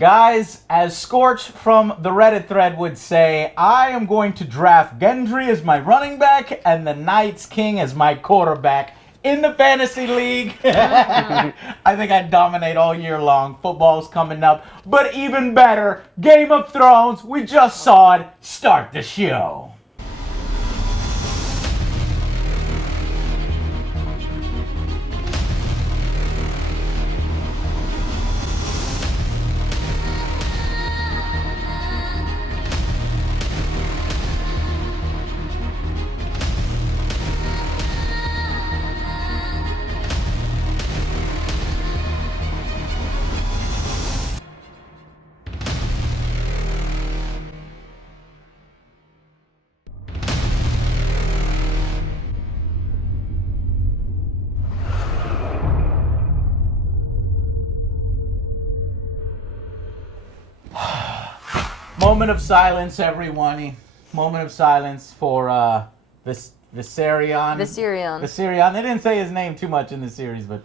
Guys, as Scorch from the Reddit thread would say, I am going to draft Gendry as my running back and the Night's King as my quarterback in the fantasy league. I think I'd dominate all year long. Football's coming up. But even better, Game of Thrones. We just saw it. Start the show. Moment of silence, everyone. Moment of silence for Viserion. Viserion. They didn't say his name too much in the series, but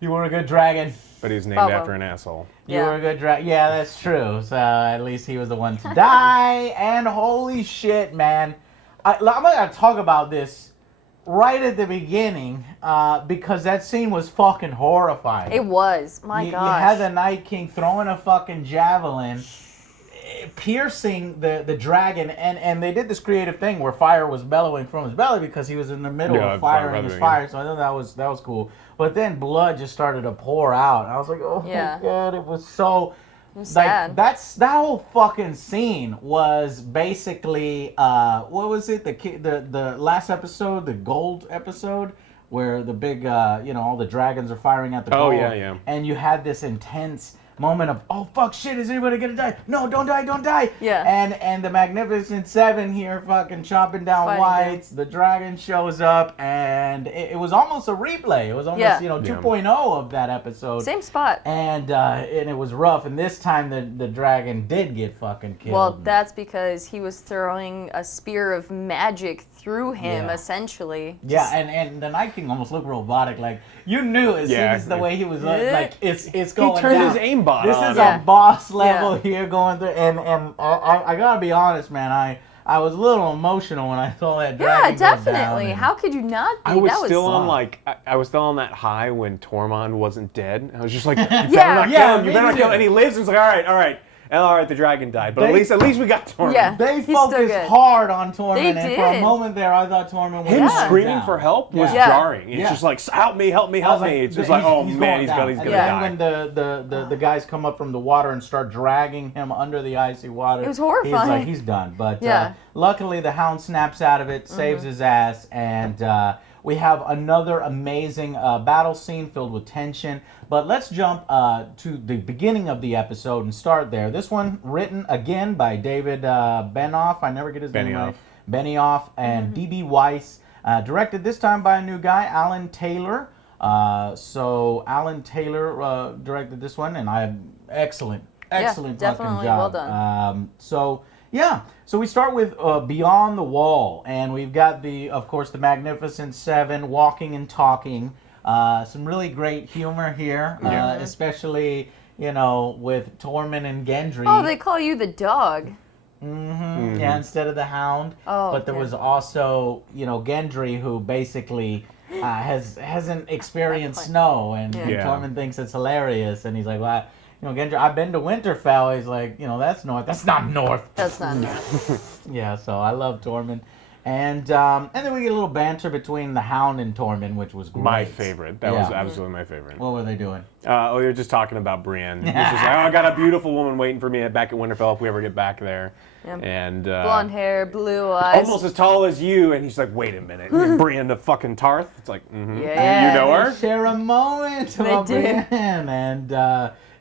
you were a good dragon. But he was named after an asshole. You were a good dragon. Yeah, that's true. So at least he was the one to die. And holy shit, man. I'm going to talk about this right at the beginning because that scene was fucking horrifying. It was. My gosh. You had the Night King throwing a fucking javelin, piercing the dragon, and they did this creative thing where fire was bellowing from his belly because he was in the middle of firing his fire. So I thought that was cool. But then blood just started to pour out. I was like, oh my god, it was so. It was sad. That whole fucking scene was basically what was it, the last episode, the gold episode, where the big all the dragons are firing at the gold. Yeah. And you had this intense moment of, oh fuck, shit, is anybody gonna die? No, don't die. Yeah. And the Magnificent Seven here fucking chopping down wights. The dragon shows up, and it was almost a replay. It was almost 2.0 of that episode. Same spot. And it was rough. And this time the dragon did get fucking killed. Well, that's because he was throwing a spear of magic through him, essentially. Yeah, and the Night King almost looked robotic. Like, you knew as soon as the way he was like, it's going He turned down. his aimbot This on. is a boss level here going through. And I gotta be honest, man, I was a little emotional when I saw that dragon Yeah, definitely. go down. How could you not be? I was that still was on I was still on that high when Tormund wasn't dead. I was just like, you better Yeah. not kill him. You better not kill him. And he lives. And it's like, all right. And all right, the dragon died, but at least we got Tormund. Yeah. They He's still focused good. hard on Tormund, They and for a did. moment there, I thought Tormund was Him going screaming down. for help was Yeah. jarring. It's Yeah. just like, help me. I was like, It's just like, oh man, he's down. gonna And die. then when the guys come up from the water and start dragging him under the icy water, It was horrifying. He's done. But Yeah. luckily, the Hound snaps out of it, saves his ass, and we have another amazing battle scene filled with tension. But let's jump to the beginning of the episode and start there. This one written again by David Benioff. I never get his name right. Benioff and D.B. Weiss. Directed this time by a new guy, Alan Taylor. So Alan Taylor directed this one, and excellent fucking definitely, job. well done. So we start with Beyond the Wall, and we've got of course, the Magnificent Seven walking and talking. Some really great humor here, especially with Tormund and Gendry. Oh, they call you the dog. Yeah, instead of the Hound. Oh, but there was also Gendry, who basically hasn't experienced snow, and Tormund thinks it's hilarious, and he's like, well, Gendry, I've been to Winterfell. He's like, that's north. That's not north. That's not north. Yeah, so I love Tormund. And then we get a little banter between the Hound and Tormund, which was great. My favorite. That was absolutely my favorite. What were they doing? We were just talking about Brienne. It's just like, I got a beautiful woman waiting for me back at Winterfell if we ever get back there. Yep. And blonde hair, blue eyes. almost as tall as you. And he's like, wait a minute. Brienne the fucking Tarth? It's like, Yeah. You know her? They share a moment about do. Brienne,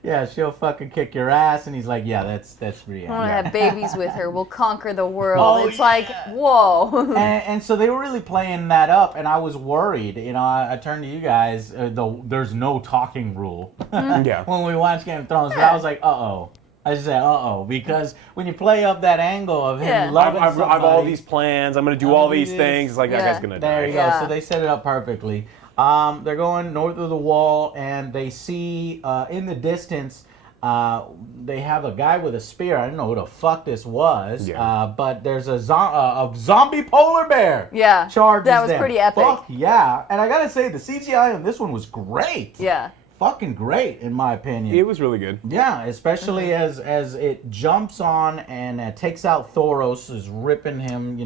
and she'll fucking kick your ass. And he's like, yeah, that's Brienne. I want to have babies with her. We'll conquer the world. Oh, It's like, whoa. And so they were really playing that up, and I was worried. I turned to you guys. There's no talking rule when we watch Game of Thrones. But I was like, uh-oh. I just said, uh-oh, because when you play up that angle of him loving somebody... I've all these plans. I'm going to do all these things. It's like, that guy's going to die. There you go. So they set it up perfectly. They're going north of the wall, and they see in the distance. They have a guy with a spear. I don't know who the fuck this was. Yeah. But there's a zombie polar bear. Yeah. Charges that was them. pretty epic. Fuck yeah! And I gotta say, the CGI on this one was great. Yeah. Fucking great, in my opinion. It was really good. Yeah, especially as it jumps on and takes out Thoros, is ripping him,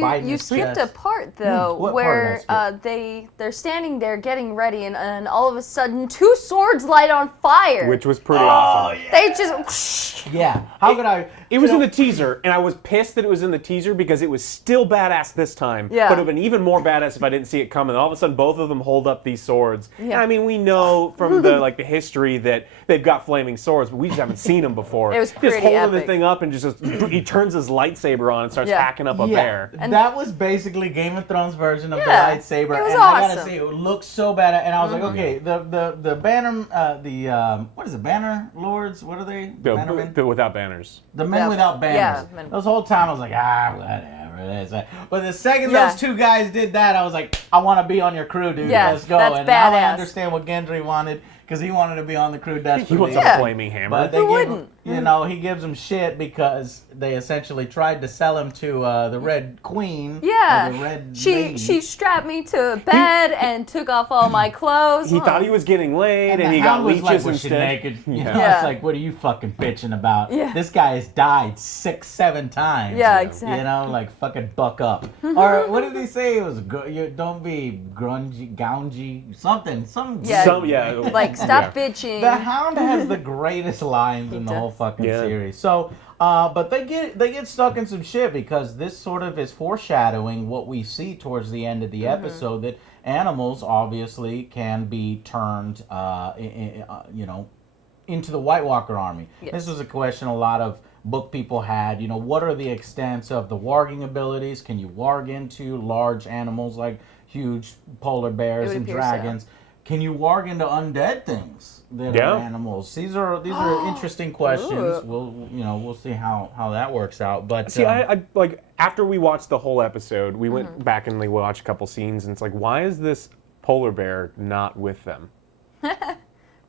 biting you his skipped chest. a part though, What where part did I they're standing there getting ready, and all of a sudden 2 swords light on fire. Which was pretty awesome. Yeah. They just Yeah. How could I? It was in the teaser, and I was pissed that it was in the teaser because it was still badass this time. Yeah. But it would have been even more badass if I didn't see it coming. All of a sudden, both of them hold up these swords. Yeah. And I mean, we know from the history that they've got flaming swords, but we just haven't seen them before. It was just pretty holding epic. the thing up and just he turns his lightsaber on and starts Yeah. hacking up a bear. And that was basically Game of Thrones version of Yeah, the lightsaber. it was and I gotta awesome. say, it looked so bad. And I was like, okay, the banner, what is it, banner lords? What are they? Bannermen? The without banners. The men without banners. Yeah, men. This whole time I was like, whatever. That's it. But the second Yeah. those 2 guys did that, I was like, I want to be on your crew, dude. Yeah, Let's go. that's And now I badass. understand what Gendry wanted, because he wanted to be on the crew desperately. He wants Yeah. a flaming hammer. But they Who give him, wouldn't? he gives him shit because they essentially tried to sell him to the Red Queen. Yeah. Or the Red she Lady. strapped me to a bed and took off all my clothes. he thought he was getting laid, and the he got Hound was leeches like, was she instead. naked? You know, Yeah. it's like, what are you fucking bitching about? Yeah. This guy has died 6, 7 times. Yeah, exactly. You know, like fucking buck up. Or what did he say? It was don't be grungy, goungy, something. Yeah. Like, stop bitching. The Hound has the greatest lines in the does. whole fucking Yeah. series. So, but they get stuck in some shit because this sort of is foreshadowing what we see towards the end of the episode, that animals obviously can be turned, into the White Walker army. Yes. This was a question a lot of book people had. What are the extents of the warging abilities? Can you warg into large animals like huge polar bears It would and appear so. dragons? Can you warg into undead things that Yeah. are animals? These are interesting questions. We'll see how that works out. But See, I like after we watched the whole episode, we went back and we watched a couple scenes, and it's like, why is this polar bear not with them?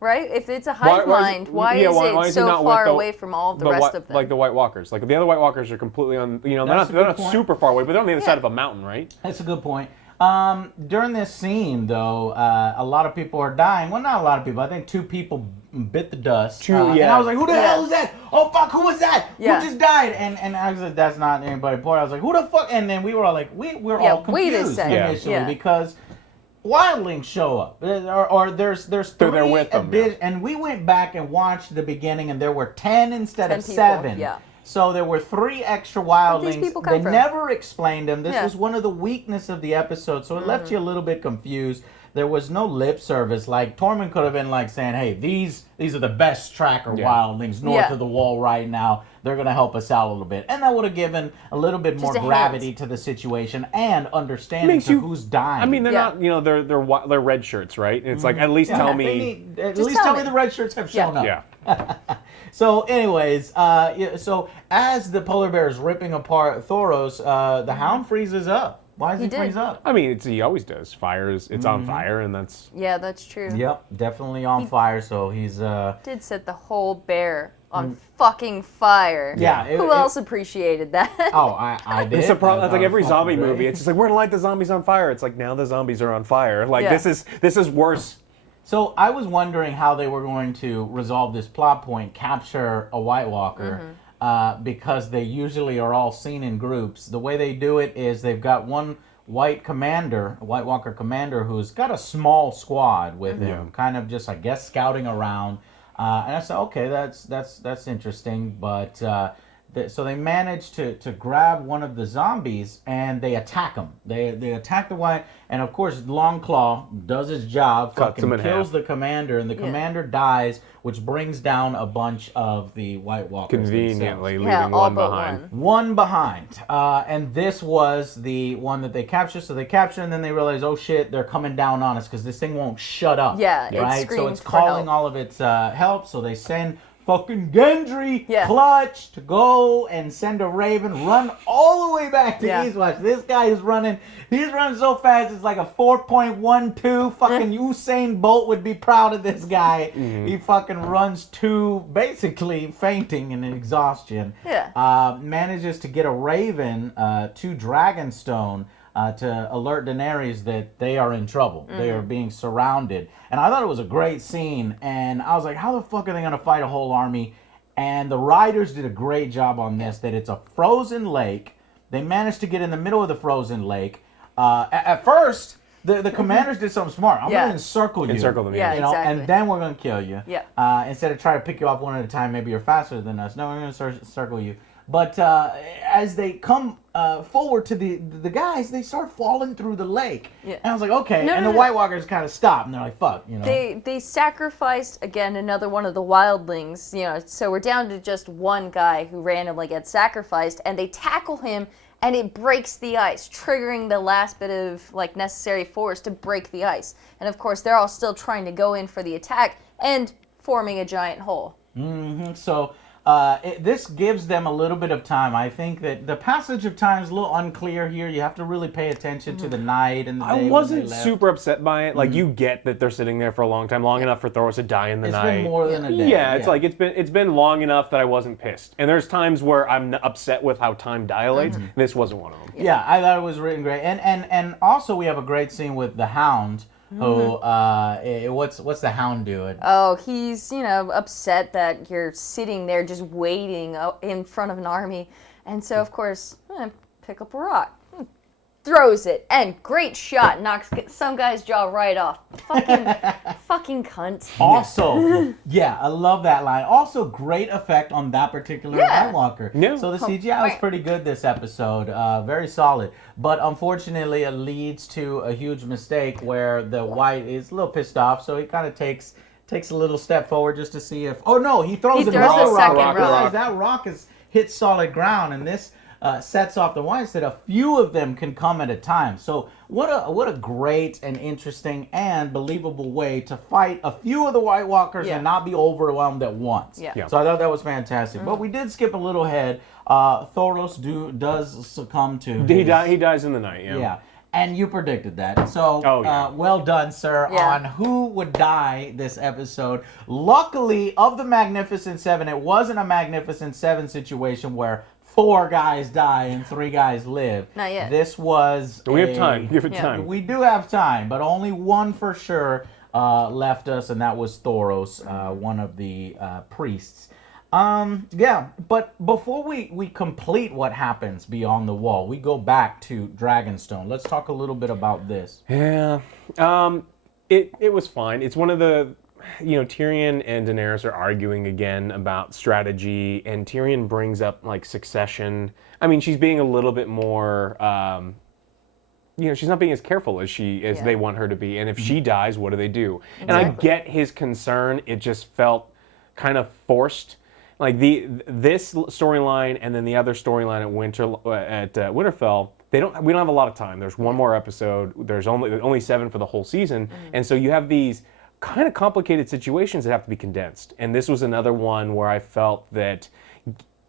Right? If it's a hive mind, why is it he so not far with away from all of the rest of them? Like the White Walkers. Like the other White Walkers are completely on. They're That's a not good point. super far away, but they're on the other Yeah. side of a mountain, right? that's a good point. During this scene, though, a lot of people are dying. Well, not a lot of people. I think 2 people bit the dust. And I was like, who the hell is that? Oh, fuck, who was that? Yeah. Who just died? And I was like, that's not anybody important. I was like, who the fuck? And then we were all like, we're all wait a confused second. initially Yeah. because wildlings show up. Or there's 3 there with them, and we went back and watched the beginning, and there were 10 instead 10 of people, 7. yeah. So there were 3 extra Where'd these wildlings. people come They from? never explained them. This Yeah. was one of the weakness of the episode, so it left you a little bit confused. There was no lip service. Like Tormund could have been like saying, "Hey, these are the best tracker wildlings north Yeah. of the wall right now. They're gonna help us out a little bit," and that would have given a little bit more a hint. gravity to the situation and understanding Makes to you- who's dying. I mean, they're Yeah. not. They're red shirts, right? It's like at least tell me. At Just least tell tell me me. the red shirts have shown up. Yeah. So, anyways, so as the polar bear is ripping apart Thoros, the Hound freezes up. Why does he did. freeze up? I mean, he always does. It's on fire, and that's. Yeah, that's true. Yep, definitely on fire. So he's Did set the whole bear on fucking fire. Yeah, Who else appreciated that? Oh, I did. It's a problem. I It's like thought every it was zombie fucking movie. great. It's just like we're gonna light the zombies on fire. It's like now the zombies are on fire. Like Yeah. this is worse. So I was wondering how they were going to resolve this plot point, capture a White Walker, because they usually are all seen in groups. The way they do it is they've got one White Walker commander, who's got a small squad with him, kind of just, I guess, scouting around. And I said, okay, that's interesting, but so they manage to grab one of the zombies and they attack him. They attack the White, and of course Longclaw does his job, Cuts him in kills half. the commander, and the commander dies, which brings down a bunch of the White Walkers. Conveniently themselves. leaving all one but behind. one. One behind, and this was the one that they captured. So they capture, and then they realize, oh shit, they're coming down on us because this thing won't shut up. Yeah, it right. So screams it's for calling help. all of its help. So they send fucking Gendry clutch to go and send a raven, run all the way back to Eastwatch. This guy is running. He's running so fast. It's like a 4.12. Fucking Usain Bolt would be proud of this guy. He fucking runs to basically fainting in exhaustion. Manages to get a raven to Dragonstone. To alert Daenerys that they are in trouble. They are being surrounded. And I thought it was a great scene. And I was like, how the fuck are they going to fight a whole army? And the writers did a great job on this, that it's a frozen lake. They managed to get in the middle of the frozen lake. At first, the commanders did something smart. I'm going to encircle you. Encircle them, exactly. And then we're going to kill you. Instead of trying to pick you off one at a time, maybe you're faster than us. No, we're going to circle you. But as they come forward to the guys, they start falling through the lake. And I was like, okay. The White Walkers kind of stop, and they're like, fuck, you know. They sacrificed, again, another one of the wildlings, you know, so we're down to just one guy who randomly gets sacrificed, and they tackle him, and it breaks the ice, triggering the last bit of, like, necessary force to break the ice. And, of course, they're all still trying to go in for the attack and forming a giant hole. So... this gives them a little bit of time. I think that the passage of time is a little unclear here. You have to really pay attention to the night and the day. I wasn't super upset by it. Like, you get that they're sitting there for a long time, long enough for Thoros to die in the night. It's been more than a day. Yeah, it's like it's been long enough that I wasn't pissed. And there's times where I'm upset with how time dilates. This wasn't one of them. Yeah, I thought it was written great. And also we have a great scene with the Hound. Who what's the Hound doing? Oh, he's, you know, upset that you're sitting there just waiting in front of an army. And so, of course, pick up a rock. Throws it, and great shot, knocks some guy's jaw right off. Fucking cunt. Also, I love that line. Also, great effect on that particular White Walker. Yeah. So the CGI was pretty good this episode, very solid. But unfortunately, it leads to a huge mistake where the White is a little pissed off, so he kind of takes a little step forward just to see if... Oh no, he throws another rock. Realize that rock has hit solid ground, and this... sets off the Whites that a few of them can come at a time. So what a great and interesting and believable way to fight a few of the White Walkers and not be overwhelmed at once. So I thought that was fantastic. But we did skip a little ahead. Thoros does succumb to He dies in the night, Yeah. And you predicted that. So, well done, sir, on who would die this episode. Luckily, of the Magnificent Seven, it wasn't a Magnificent Seven situation where 4 guys die and 3 guys live. Not yet. This was We have time. Give it time. We do have time, but only one for sure left us, and that was Thoros, one of the priests. But before we complete what happens beyond the wall, we go back to Dragonstone. Let's talk a little bit about this. Yeah. It was fine. It's one of the... You know, Tyrion and Daenerys are arguing again about strategy, and Tyrion brings up, like, succession. I mean, she's being a little bit more, you know, she's not being as careful as they want her to be. And if she dies, what do they do? Exactly. And I get his concern. It just felt kind of forced. Like, this storyline and then the other storyline at Winterfell, we don't have a lot of time. There's one more episode. There's only 7 for the whole season. And so you have these kind of complicated situations that have to be condensed. And this was another one where I felt that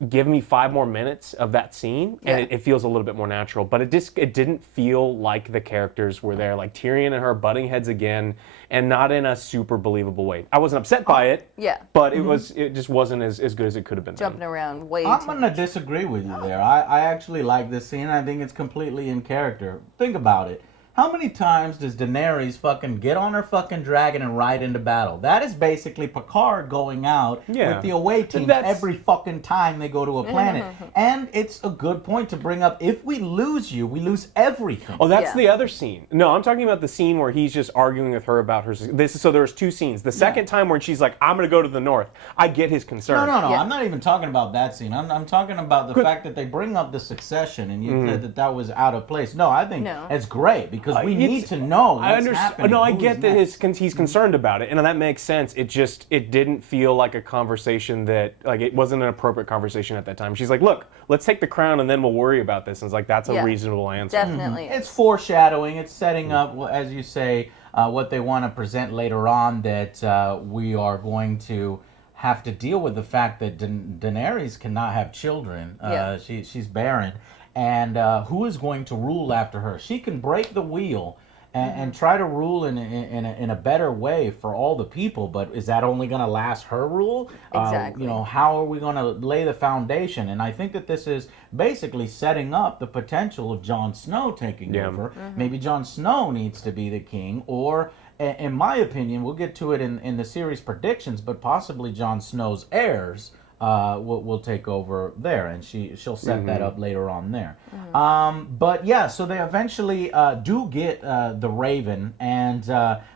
give me 5 more minutes of that scene and it feels a little bit more natural. But it didn't feel like the characters were there. Like Tyrion and her butting heads again, and not in a super believable way. I wasn't upset by it. But it just wasn't as good as it could have been. Jumping around way I'm going to disagree with you there. I actually like this scene. I think it's completely in character. Think about it. How many times does Daenerys fucking get on her fucking dragon and ride into battle? That is basically Picard going out with the away team every fucking time they go to a planet. And it's a good point to bring up. If we lose you, we lose everything. Oh, that's the other scene. No, I'm talking about the scene where he's just arguing with her about her... So there's 2 scenes. The second time when she's like, I'm going to go to the north. I get his concern. No. I'm not even talking about that scene. I'm talking about the fact that they bring up the succession and you said that was out of place. No, I think it's great because we need to know what's happening. No, I get that he's concerned about it, and that makes sense. It didn't feel like a conversation that, like, it wasn't an appropriate conversation at that time. She's like, look, let's take the crown and then we'll worry about this. And it's like, that's a reasonable answer. Definitely. It's foreshadowing. It's setting up, as you say, what they want to present later on, that we are going to have to deal with the fact that Daenerys cannot have children. She's barren. And who is going to rule after her? She can break the wheel and try to rule in a better way for all the people, but is that only going to last her rule? Exactly. How are we going to lay the foundation? And I think that this is basically setting up the potential of Jon Snow taking over. Maybe Jon Snow needs to be the king, or in my opinion, we'll get to it in the series predictions, but possibly Jon Snow's heirs will take over there, and she'll set that up later on there. But yeah, so they eventually do get the Raven, and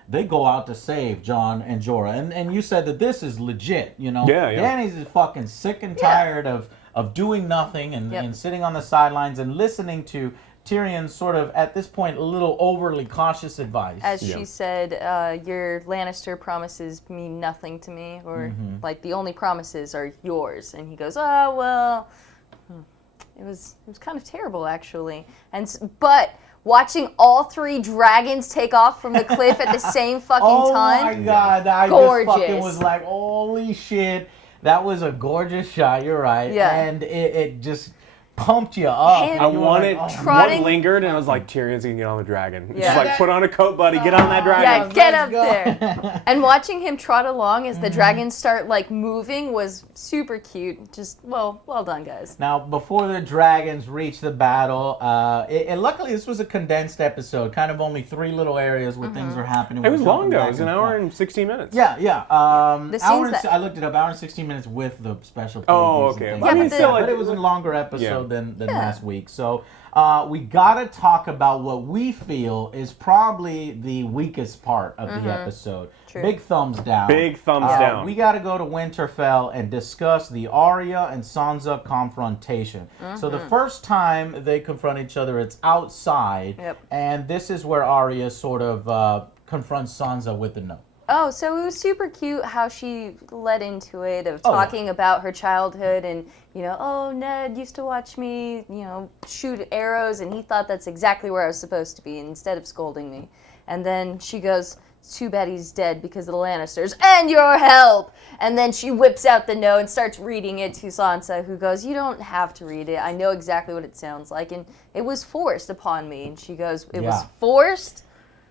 they go out to save Jon and Jorah. And you said that this is legit, you know? Yeah. Danny's is fucking sick and tired of doing nothing and sitting on the sidelines and listening to Tyrion's sort of, at this point, a little overly cautious advice. As she said, your Lannister promises mean nothing to me, or like the only promises are yours. And he goes, oh, well, it was kind of terrible, actually. But watching all 3 dragons take off from the cliff at the same fucking time. Oh my God, I gorgeous. just fucking was like, holy shit. That was a gorgeous shot, you're right. Yeah. And it just pumped you up. Him I wanted, trotting- one lingered, and I was like, Tyrion's gonna get on the dragon. Yeah. Just like, put on a coat, buddy, get on that Yeah, dragon. get Let's up go. there. And watching him trot along as the dragons start like moving was super cute. Just well done, guys. Now, before the dragons reach the battle, and luckily this was a condensed episode, kind of only 3 little areas where things were happening. It was We're long jumping though. back It was an and hour forth. and 16 minutes. Yeah. The Hour scenes and, I looked it up, hour and 16 minutes with the special. Oh, previews and okay. things But I like mean, that. still, But it was a longer episode than last week. So we gotta talk about what we feel is probably the weakest part of the episode. True. Big thumbs down. Big thumbs down. We gotta go to Winterfell and discuss the Arya and Sansa confrontation. So the first time they confront each other, it's outside, and this is where Arya sort of confronts Sansa with the note. Oh, so it was super cute how she led into it of talking about her childhood and, you know, oh, Ned used to watch me, you know, shoot arrows and he thought that's exactly where I was supposed to be instead of scolding me. And then she goes, it's too bad he's dead because of the Lannisters and your help. And then she whips out the note and starts reading it to Sansa, who goes, you don't have to read it. I know exactly what it sounds like. And it was forced upon me. And she goes, it was forced?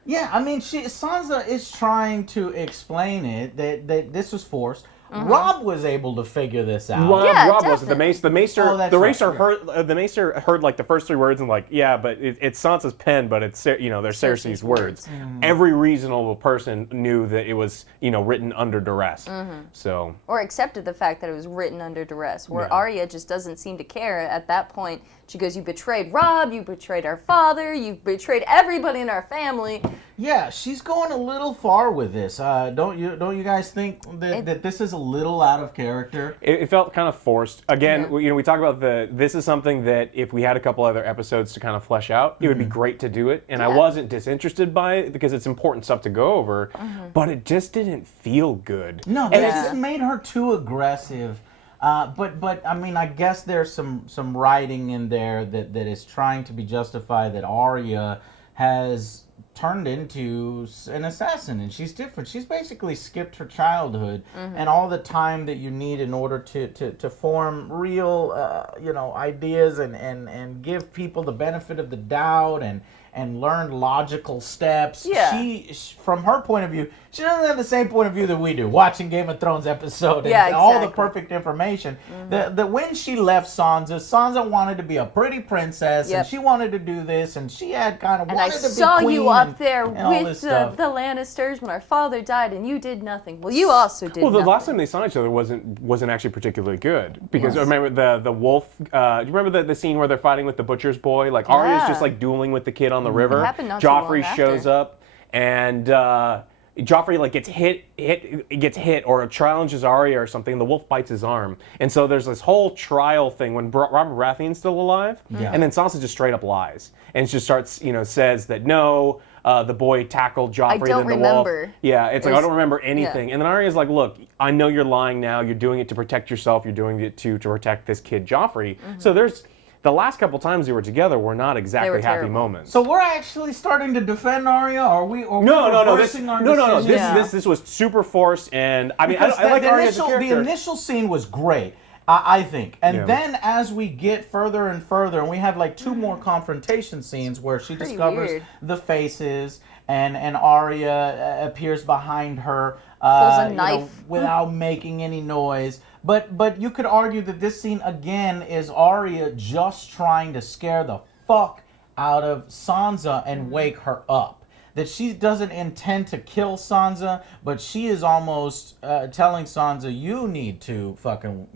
Yeah, I mean, Sansa is trying to explain it that this was forced. Rob was able to figure this out. Rob was definitely. the maester. Oh, that's the right, maester yeah. heard the maester heard like the first 3 words and like, yeah, but it's Sansa's pen, but it's they're Cersei's words. Every reasonable person knew that it was written under duress. So Or accepted the fact that it was written under duress, where Arya just doesn't seem to care at that point. She goes, you betrayed Rob, you betrayed our father, you betrayed everybody in our family. Yeah, she's going a little far with this. Don't you guys think that this is a little out of character? it felt kind of forced. Again, we talk about this is something that if we had a couple other episodes to kind of flesh out, it would be great to do it. And I wasn't disinterested by it because it's important stuff to go over, but it just didn't feel good. No, And it it's- just made her too aggressive. But I mean, I guess there's some writing in there that is trying to be justified that Arya has turned into an assassin, and she's different. She's basically skipped her childhood and all the time that you need in order to form real ideas and give people the benefit of the doubt and learn logical steps. Yeah. She, from her point of view, she doesn't have the same point of view that we do, watching Game of Thrones episode and Yeah, all the exactly. perfect information. The when she left Sansa wanted to be a pretty princess, and she wanted to do this, and she had kind of And I wanted to be saw queen you up and there all with this the stuff. Lannisters when our father died, and you did nothing. Well, you also did Well, the nothing. last time they saw each other wasn't actually particularly good because remember the wolf. Do you remember the scene where they're fighting with the butcher's boy? Like Arya's just like dueling with the kid on the river. happened not too long Joffrey after. shows up and Joffrey like gets hit or challenges Arya or something. And the wolf bites his arm, and so there's this whole trial thing when Robert Baratheon's still alive, and then Sansa just straight up lies and just starts says that no. The boy tackled Joffrey, don't then the wolf. remember. Yeah, it's like I don't remember anything. Yeah. And then Arya's like, "Look, I know you're lying now. You're doing it to protect yourself. You're doing it to protect this kid, Joffrey." So the last couple times they were together were not exactly happy terrible. moments. So we're actually starting to defend Arya? Or we No. reversing our decisions? This was super forced, and I mean, I Because like the Arya as a initial, character. the initial scene was great, I think. And Yeah. then as we get further and further, and we have like 2 more confrontation scenes where she Pretty discovers weird. the faces, and Arya appears behind her Pulls a you know, knife. without making any noise. But you could argue that this scene again is Arya just trying to scare the fuck out of Sansa and wake her up. That she doesn't intend to kill Sansa, but she is almost telling Sansa, you need to fucking,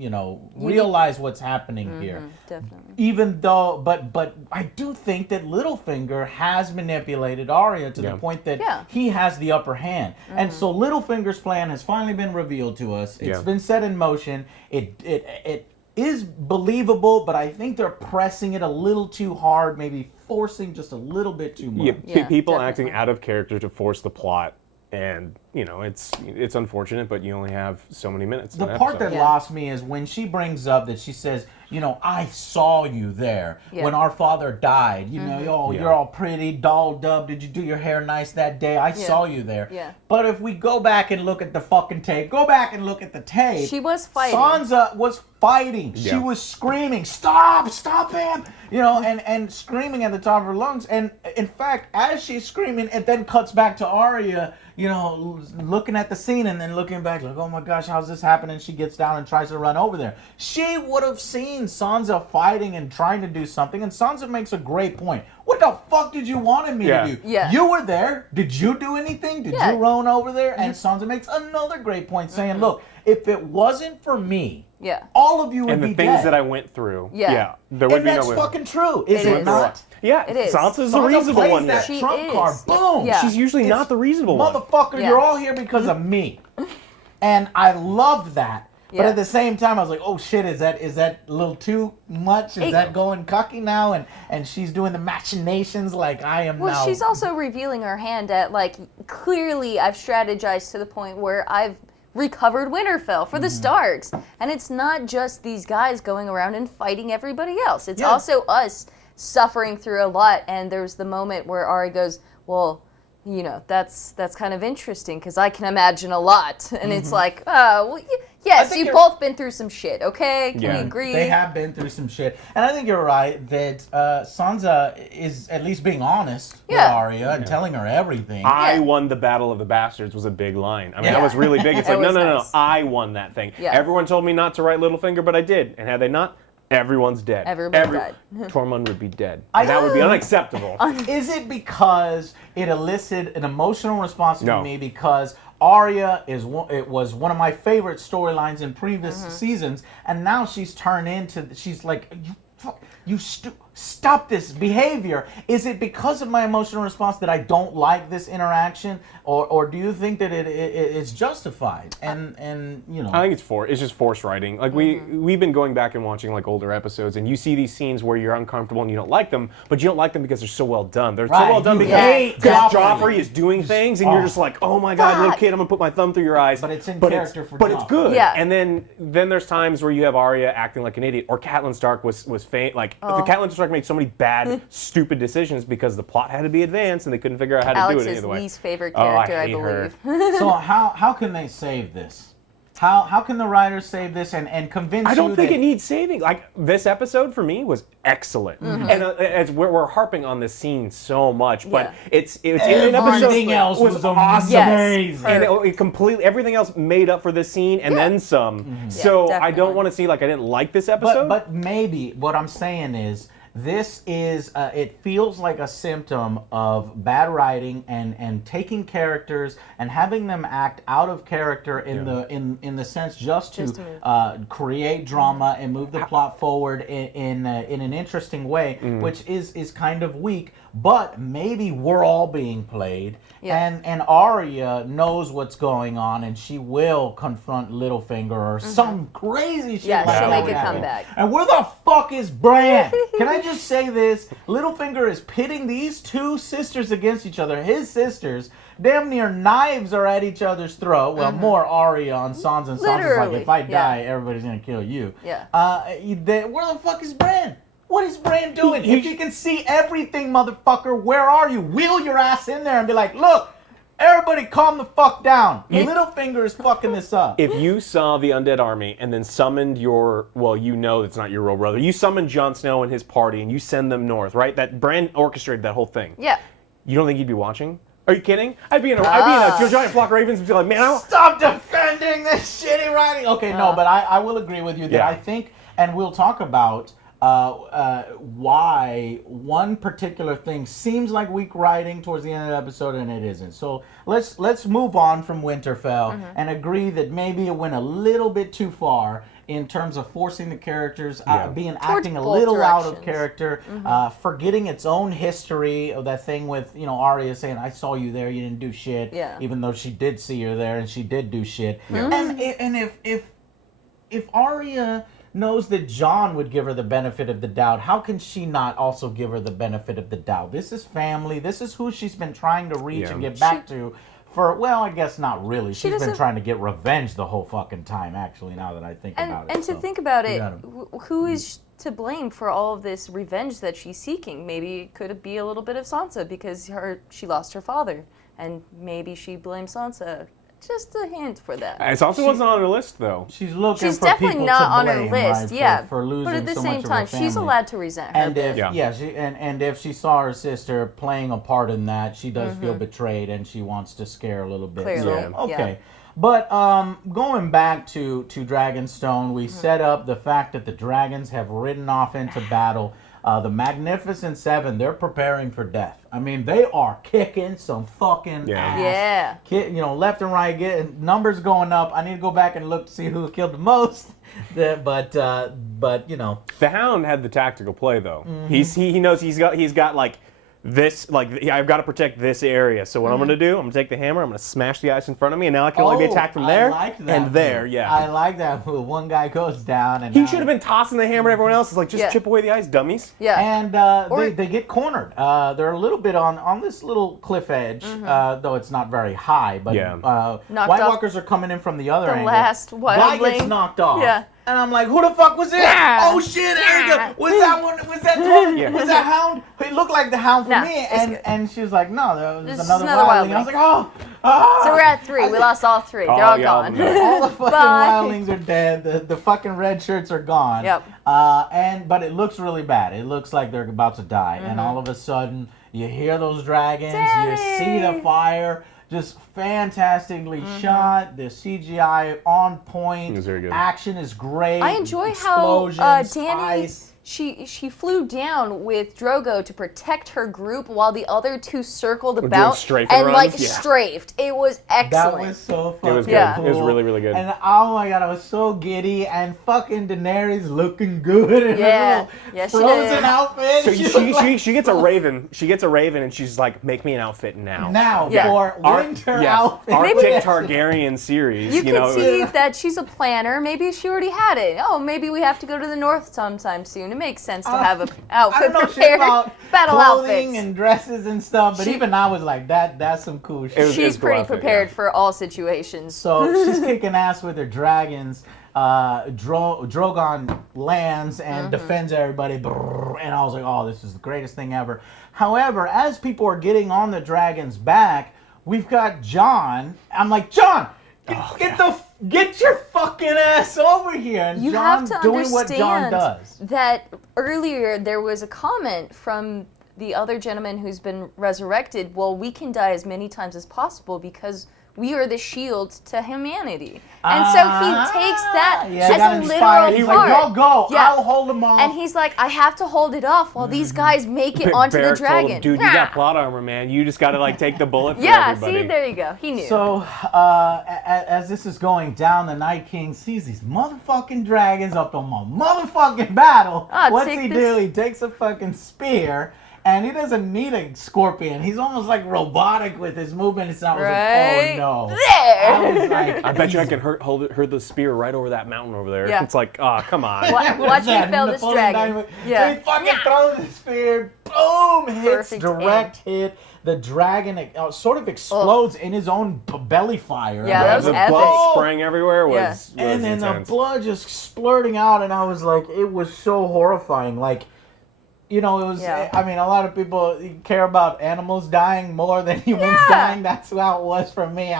realize what's happening here. Definitely. Even though, but I do think that Littlefinger has manipulated Arya to the point that he has the upper hand. And so Littlefinger's plan has finally been revealed to us. It's been set in motion. It is believable, but I think they're pressing it a little too hard, maybe forcing just a little bit too much. Yeah, People definitely. acting out of character to force the plot, and it's unfortunate, but you only have so many minutes. The part that lost me is when she brings up that she says, I saw you there when our father died. You're all pretty, dolled up. Did you do your hair nice that day? I saw you there. Yeah. But if we go back and look at the fucking tape, go back and look at the tape. She was fighting. Sansa was fighting. She was screaming, stop him! And screaming at the top of her lungs. And in fact, as she's screaming, it then cuts back to Arya, looking at the scene and then looking back like, oh my gosh, how's this happening? She gets down and tries to run over there. She would have seen Sansa fighting and trying to do something, and Sansa makes a great point. What the fuck did you want me to do? Yeah. You were there. Did you do anything? Did you run over there? And Sansa makes another great point saying, look, if it wasn't for me, all of you would be and the things that I went through. Yeah. There would and be that's no fucking true. Is it not? Yeah, It is. Sansa's the Sansa reasonable plays one. that She trump is. card. Boom. Yeah. She's usually not the reasonable one. Motherfucker, Yeah. you're all here because of me. And I loved that. But Yeah. at the same time, I was like, oh shit, is that a little too much? Is that going cocky now? And she's doing the machinations like I am now. Well, she's also revealing her hand at, clearly I've strategized to the point where I've recovered Winterfell for the Starks. And it's not just these guys going around and fighting everybody else. It's also us suffering through a lot. And there's the moment where Arya goes, well, that's kind of interesting because I can imagine a lot. And it's like, oh, well, yes, you've both been through some shit, okay? Can we agree? They have been through some shit. And I think you're right that Sansa is at least being honest with Arya and telling her everything. I won the Battle of the Bastards was a big line. I mean, that was really big. It's like, no, was no, no, nice. I won that thing. Yeah. Everyone told me not to write Littlefinger, but I did. And had they not, everyone's dead. Everybody died. Tormund would be dead. And that would be unacceptable. Is it because it elicited an emotional response from No. me because Arya it was one of my favorite storylines in previous seasons, and now she's turned into, she's like, stop this behavior. Is it because of my emotional response that I don't like this interaction, or do you think that it's justified? And I think it's just forced writing. Like we've been going back and watching older episodes, and you see these scenes where you're uncomfortable and you don't like them, but you don't like them because they're so well done. They're so well done You because hate Joffrey is doing things, and you're just like, oh my god, little kid, I'm gonna put my thumb through your eyes. But it's in character for But it's Joffrey. good. Yeah. And then there's times where you have Arya acting like an idiot, or Catelyn Stark was the Catelyn Stark made so many bad, stupid decisions because the plot had to be advanced and they couldn't figure out how to do it any Alex's other way. least favorite Oh, I character, I hate her. believe. So how can they save this? How can the writers save this and convince you? I don't think that it needs saving. Like, this episode for me was excellent, and as we're harping on this scene so much, but it's in an episode. Everything else was awesome. Yes. And it completely everything else made up for this scene and then some. So I definitely. don't want to see I didn't like this episode. But maybe what I'm saying is this is it feels like a symptom of bad writing and taking characters and having them act out of character in the sense just to create drama and move the plot forward in an interesting way, which is kind of weak. But maybe we're all being played, and Arya knows what's going on, and she will confront Littlefinger or some crazy shit. Yeah, like she'll that make a happen. comeback. And where the fuck is Bran? Can I just say this? Littlefinger is pitting these two sisters against each other. His sisters, damn near knives are at each other's throat. Well, more Arya on Sansa, and Sansa's like, Literally, if I die, everybody's gonna kill you. Yeah. Where the fuck is Bran? What is Bran doing? If he can see everything, motherfucker, where are you? Wheel your ass in there and be like, look, everybody calm the fuck down. Littlefinger is fucking this up. If you saw the undead army and then summoned it's not your real brother. You summoned Jon Snow and his party and you send them north, right? That Bran orchestrated that whole thing. Yeah. You don't think he'd be watching? Are you kidding? I'd be in a giant flock of ravens and be like, man, Stop defending this shitty writing. Okay, no, but I will agree with you that I think, and we'll talk about why one particular thing seems like weak writing towards the end of the episode and it isn't. So let's move on from Winterfell and agree that maybe it went a little bit too far in terms of forcing the characters, acting a little out of character, forgetting its own history of that thing with, Arya saying, I saw you there, you didn't do shit, even though she did see her there and she did do shit. And if Arya knows that Jon would give her the benefit of the doubt, how can she not also give her the benefit of the doubt? This is family. This is who she's been trying to reach and get back to for, well, I guess not really. She's been trying to get revenge the whole fucking time, actually, now that I think about it. And to think about it, who is to blame for all of this revenge that she's seeking? Maybe it could be a little bit of Sansa because she lost her father. And maybe she blames Sansa. Just a hint for that. Sansa wasn't on her list, though. She's looking She's for definitely people not to on her blame, list, right, for losing but at the so same much time, of her she's family. allowed to resent her. And if she saw her sister playing a part in that, she does feel betrayed, and she wants to scare a little bit. Clearly, So, okay. But going back to Dragonstone, we set up the fact that the dragons have ridden off into battle. The Magnificent Seven, they're preparing for death. I mean, they are kicking some fucking ass. Yeah. Left and right, getting numbers going up. I need to go back and look to see who killed the most. But the Hound had the tactical play though. He knows he's got like this, I've got to protect this area. So what I'm going to do, I'm going to take the hammer, I'm going to smash the ice in front of me, and now I can only be attacked from there and there. I like that move. One guy goes down, and he should have been tossing the hammer at everyone else. It's like, just chip away the ice, dummies. Yeah. And they get cornered. They're a little bit on this little cliff edge, though it's not very high. But White Walkers are coming in from the other angle. The last wildling. Guy gets knocked off. Yeah. And I'm like, who the fuck was it? Oh shit, there you go. Was that one? Was that was that Hound? It looked like the Hound for me. And she was like, no, there was another wildling. I was like, oh. So we're at 3. We lost all 3. They're all gone. All the fucking wildlings are dead. The fucking red shirts are gone. Yep. But it looks really bad. It looks like they're about to die. And all of a sudden, you hear those dragons. Daddy! You see the fire. Just fantastically shot. The CGI on point. It was very good. Action is great. I enjoy how Dany, ice. she flew down with Drogo to protect her group while the other 2 circled about and strafed. It was excellent. That was so fucking It was good. cool. It was really, really good. And oh my god, I was so giddy. And fucking Daenerys looking good in her little frozen outfit. So she gets a raven. She gets a raven, and she's like, "Make me an outfit now." For winter outfit. Arctic Targaryen series. You can see that she's a planner. Maybe she already had it. Oh, maybe we have to go to the north sometime soon. It makes sense to have an outfit prepared. Battle clothing outfits and dresses and stuff, but even I was like, that's some cool shit. She's pretty prepared for all situations. So she's kicking ass with her dragons. Drogon lands and defends everybody, and I was like, oh, this is the greatest thing ever. However, as people are getting on the dragon's back, we've got Jon. I'm like, Jon, get your fucking ass over here. And you Jon's have to doing what Jon does. That earlier there was a comment from the other gentleman who's been resurrected. Well, we can die as many times as possible because we are the shield to humanity. And so he takes that as a literal He's part. like, y'all go, I'll hold them off. And he's like, I have to hold it off while these guys make it onto the dragon. Told him, dude, you got plot armor, man. You just got to take the bullet for everybody. See, there you go. He knew. So, as this is going down, the Night King sees these motherfucking dragons up on my motherfucking battle. What's he do? He takes a fucking spear. And he doesn't need a scorpion. He's almost like robotic with his movements. And I was like, oh no. There. I was like, I bet you I can hurt the spear right over that mountain over there. Yeah. It's like, oh, come on. Watch me fell this dragon. So he fucking throws the spear. Boom! Hits direct hit. The dragon sort of explodes in his own belly fire. Yeah, that was the epic. blood spraying everywhere was and then intense. the blood just splurting out, and I was like, it was so horrifying. Like, You know, it was. Yeah. I mean, a lot of people care about animals dying more than humans Yeah. dying. That's how it was for me.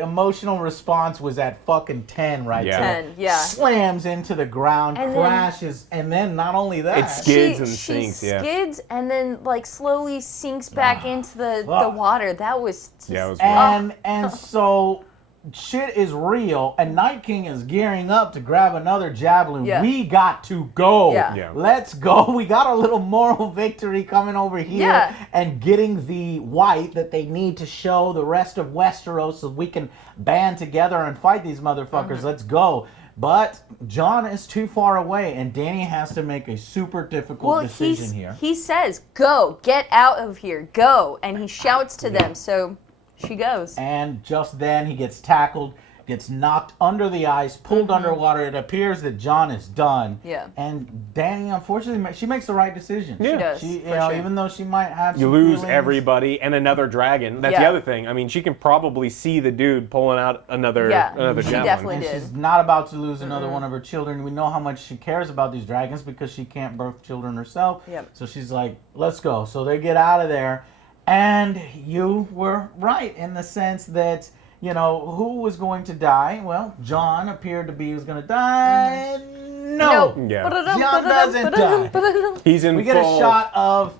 Emotional response was at fucking 10 right Yeah. there. 10, yeah. Slams into the ground, And then- crashes, and then not only that, It skids and she sinks, yeah. skids and then like slowly sinks back into the fuck. water. That was just, Yeah, it was rough. and so shit is real, and Night King is gearing up to grab another javelin. Yeah. We got to go. Yeah. Yeah. Let's go. We got a little moral victory coming over here Yeah. and getting the wight that they need to show the rest of Westeros so we can band together and fight these motherfuckers. Let's go. But Jon is too far away, and Dany has to make a super difficult decision here. he says, "Go, get out of here, go," and he shouts to them. So she goes. And just then he gets tackled, gets knocked under the ice, pulled underwater. It appears that Jon is done. Yeah. And Dany, unfortunately, she makes the right decision. Yeah. She does, She, for sure. even though she might have You some lose feelings, everybody and another dragon. That's the Yeah. other thing. I mean, she can probably see the dude pulling out another Yeah, another she javelin. definitely and did. she's not about to lose another one of her children. We know how much she cares about these dragons because she can't birth children herself. Yep. So she's like, let's go. So they get out of there. And you were right in the sense that, you know, who was going to die? Well, Jon appeared to be who's going to die. No. Nope. Yeah. Jon doesn't die. He's in We get a full. shot of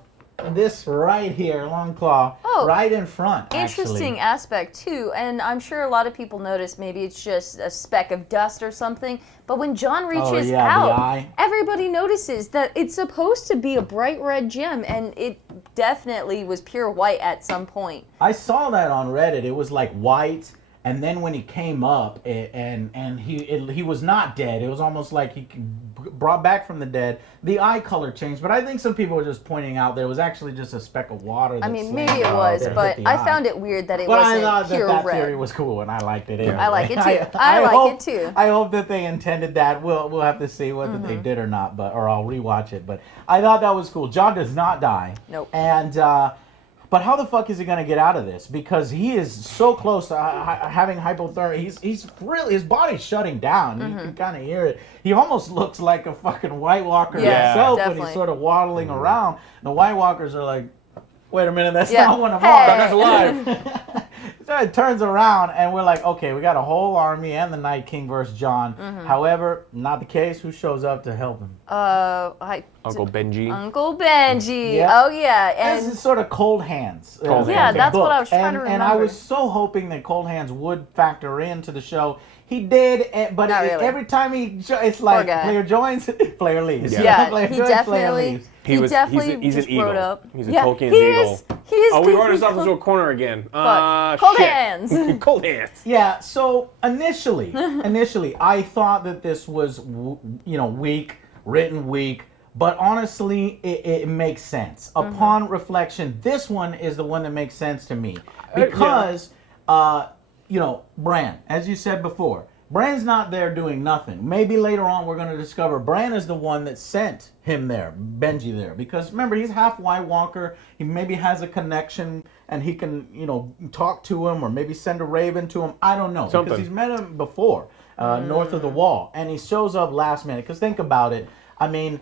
this right here, Longclaw, Oh, right in front, Interesting actually. aspect too, and I'm sure a lot of people notice maybe it's just a speck of dust or something. But when Jon reaches yeah, the out, eye. everybody notices that it's supposed to be a bright red gem, and it definitely was pure white at some point. I saw that on Reddit. It was like white, and then when he came up, he was not dead. It was almost like he brought back from the dead. The eye color changed, but I think some people were just pointing out there was actually just a speck of water. I that mean, slammed maybe it out was, there and but hit the I eye. found it weird that it But I wasn't thought pure that red. theory was cool, and I liked it. Anyway. I like it too. I like hope, it too. I hope that they intended that. We'll have to see whether they did or not, or I'll rewatch it. But I thought that was cool. Jon does not die. Nope. And but how the fuck is he gonna get out of this? Because he is so close to having hypothermia. He's really, his body's shutting down. You can kind of hear it. He almost looks like a fucking White Walker Yeah, himself when definitely. he's sort of waddling around. The White Walkers are like, wait a minute, that's Yeah. not one of Hey. ours. That's alive. So it turns around and we're like, okay, we got a whole army and the Night King versus Jon. However, not the case. Who shows up to help him? Uncle Benji. Uncle Benji. Yeah. Oh yeah, This and is sort of Cold Hands. Cold Yeah, Hands. that's what book. I was trying to And I remember. was so hoping that Cold Hands would factor into the show. He did, but Not really. every time it's like guy. player joins, player leaves. Yeah. Player he joins, player definitely. leaves. He's definitely an just eagle. wrote up. He's a Yeah, Tolkien's he eagle. is. He is. Oh, we brought basically ourselves into a corner again. Cold shit. Hands. Cold hands. Yeah, so initially, I thought that this was, written weak, but honestly, it makes sense. Upon reflection, this one is the one that makes sense to me. Because, Bran, as you said before, Bran's not there doing nothing. Maybe later on we're going to discover Bran is the one that sent him there, Benji there. Because remember, he's half White Walker. He maybe has a connection and he can, talk to him or maybe send a raven to him. I don't know. Something. Because he's met him before, north of the wall. And he shows up last minute. Because think about it. I mean,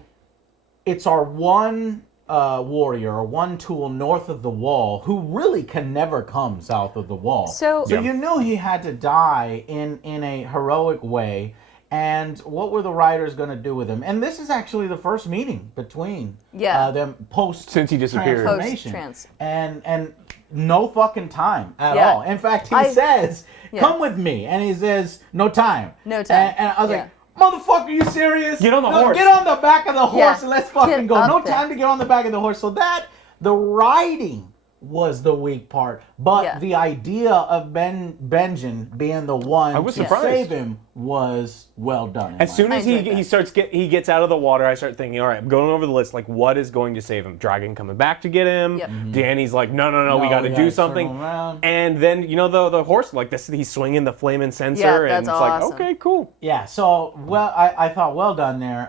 it's our one warrior or one tool north of the wall who really can never come south of the wall. So You knew he had to die in a heroic way. And what were the writers going to do with him? And this is actually the first meeting between them post Since he disappeared. transformation. Post-trans. And no fucking time at Yeah. all. In fact, he says, "Come with me," and he says, "No time." No time. And I was Yeah. like, "Motherfucker, are you serious? Get on the No, horse." Get on the back of the horse Yeah. and let's fucking Get go. up No there. time to get on the back of the horse." So the writing was the weak part, but Yeah. the idea of Benjen being the one I was to surprised. save him was well done. in As my soon as I enjoyed that. he gets out of the water, I start thinking, all right, I'm going over the list. Like, what is going to save him? Dragon coming back to get him. Yep. Danny's like, no, we No, got to we do gotta something. circle around. And then the horse like this, he's swinging the flaming censer, Yeah, and that's it's awesome. like, okay, cool. Yeah, so I thought well done there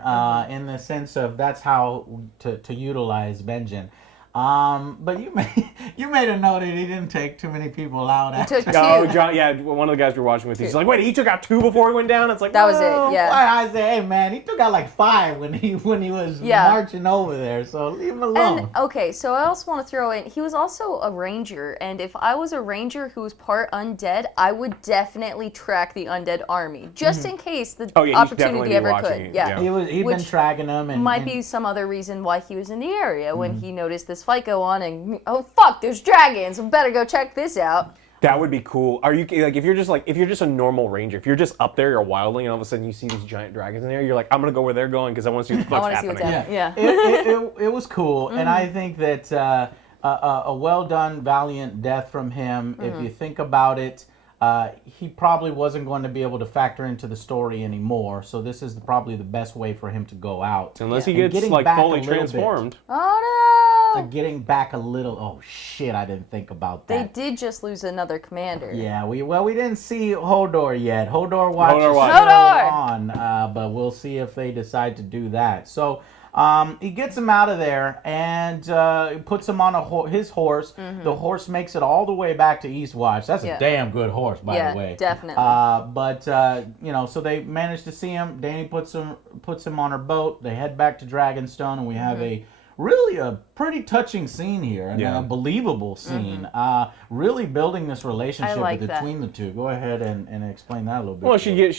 in the sense of that's how to utilize Benjen. But You made a note that he didn't take too many people out. He took two. Oh, John, yeah, one of the guys we were watching with, he's like, wait, he took out 2 before he went down? It's like, That was no. it, yeah. Why I say, hey man, he took out like 5 when he was marching over there. So leave him alone. And okay, so I also want to throw in, he was also a ranger, and if I was a ranger who was part undead, I would definitely track the undead army, just in case the opportunity ever could. Yeah. He'd been tracking them, and might be some other reason why he was in the area when he noticed this fight go on, and oh fuck, there's dragons, we better go check this out. That would be cool. Are you like if you're just a normal ranger, if you're just up there, you're a wildling, and all of a sudden you see these giant dragons in there, you're like, I'm gonna go where they're going because I want to see what the fuck's happening. Yeah. It was cool, and I think that a well done, valiant death from him. If you think about it, he probably wasn't going to be able to factor into the story anymore. So this is probably the best way for him to go out, unless he gets like fully transformed. Oh no! Getting back a little. Oh shit! I didn't think about that. They did just lose another commander. Yeah, we didn't see Hodor yet. Hodor watches on, but we'll see if they decide to do that. So he gets him out of there and puts him on his horse. The horse makes it all the way back to Eastwatch. That's a damn good horse, by the way. Definitely. But so they manage to see him. Dany puts him on her boat. They head back to Dragonstone, and we have really a pretty touching scene here, and a believable scene. Really building this relationship between the two. Go ahead and explain that a little bit. Well, she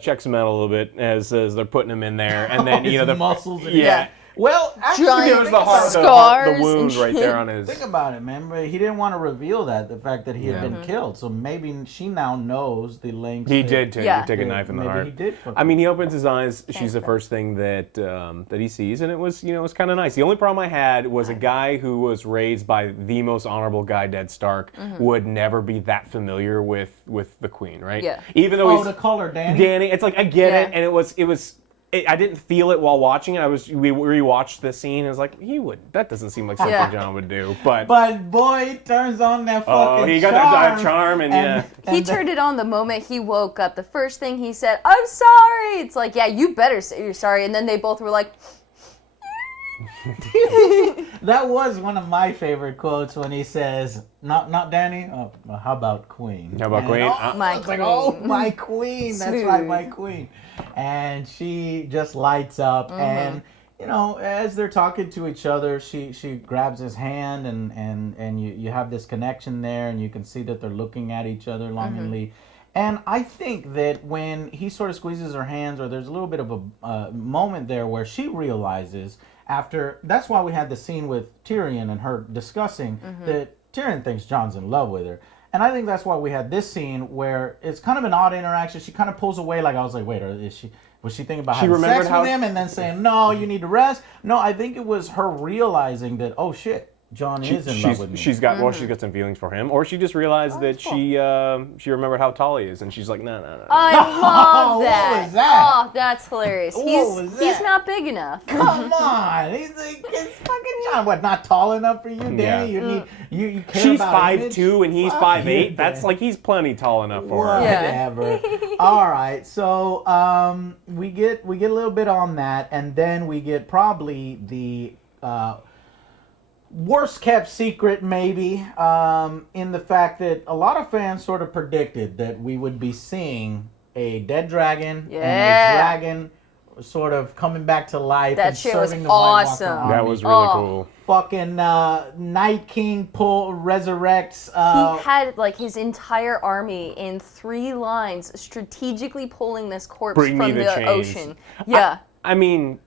checks him out a little bit as they're putting him in there, and then the muscles. Yeah. Well, actually, giant the wound right there on his. Think about it, man. But he didn't want to reveal the fact that he had been killed. So maybe she now knows the lengths. He did take a knife in the heart. He did. I mean, he opens his eyes. She's the first thing that he sees, and it was kind of nice. The only problem I had was a guy who was raised by the most honorable guy, Ned Stark, would never be that familiar with the Queen, right? Yeah. Even though he's the color, Dany. It's like I get it, and it was. I didn't feel it while watching it. We rewatched the scene. And I was like, that doesn't seem like something Jon would do. But boy, he turns on that fucking he got that charm, and he turned it on the moment he woke up. The first thing he said, "I'm sorry." It's like, yeah, you better say you're sorry. And then they both were like. That was one of my favorite quotes when he says, "Not Dany. Oh, well, how about Queen? How about Queen? My queen. Like, oh, my queen. That's right, my queen." And she just lights up, and as they're talking to each other, she grabs his hand, and you have this connection there, and you can see that they're looking at each other longingly. And I think that when he sort of squeezes her hands, or there's a little bit of a moment there where she realizes. That's why we had the scene with Tyrion and her discussing that Tyrion thinks Jon's in love with her. And I think that's why we had this scene where it's kind of an odd interaction. She kind of pulls away, like I was like, wait, was she thinking about having sex with him and then saying, no, you need to rest? No, I think it was her realizing that, oh shit, Jon is in love with me. She's got she's got some feelings for him, or she just realized that she remembered how tall he is, and she's like, no. I love that. What was that? Oh, that's hilarious. He's not big enough. Come on, he's fucking Jon. What? Not tall enough for you, Dany? Yeah. You care She's about 5'2" and he's 5'8". That's like he's plenty tall enough for her. Whatever. All right, so we get a little bit on that, and then we get probably the. Worst kept secret, maybe, in the fact that a lot of fans sort of predicted that we would be seeing a dead dragon and a dragon sort of coming back to life and serving the White Walker army. That was really cool. Fucking Night King resurrects. He had like his entire army in 3 lines, strategically pulling this corpse from the ocean. Yeah. I mean.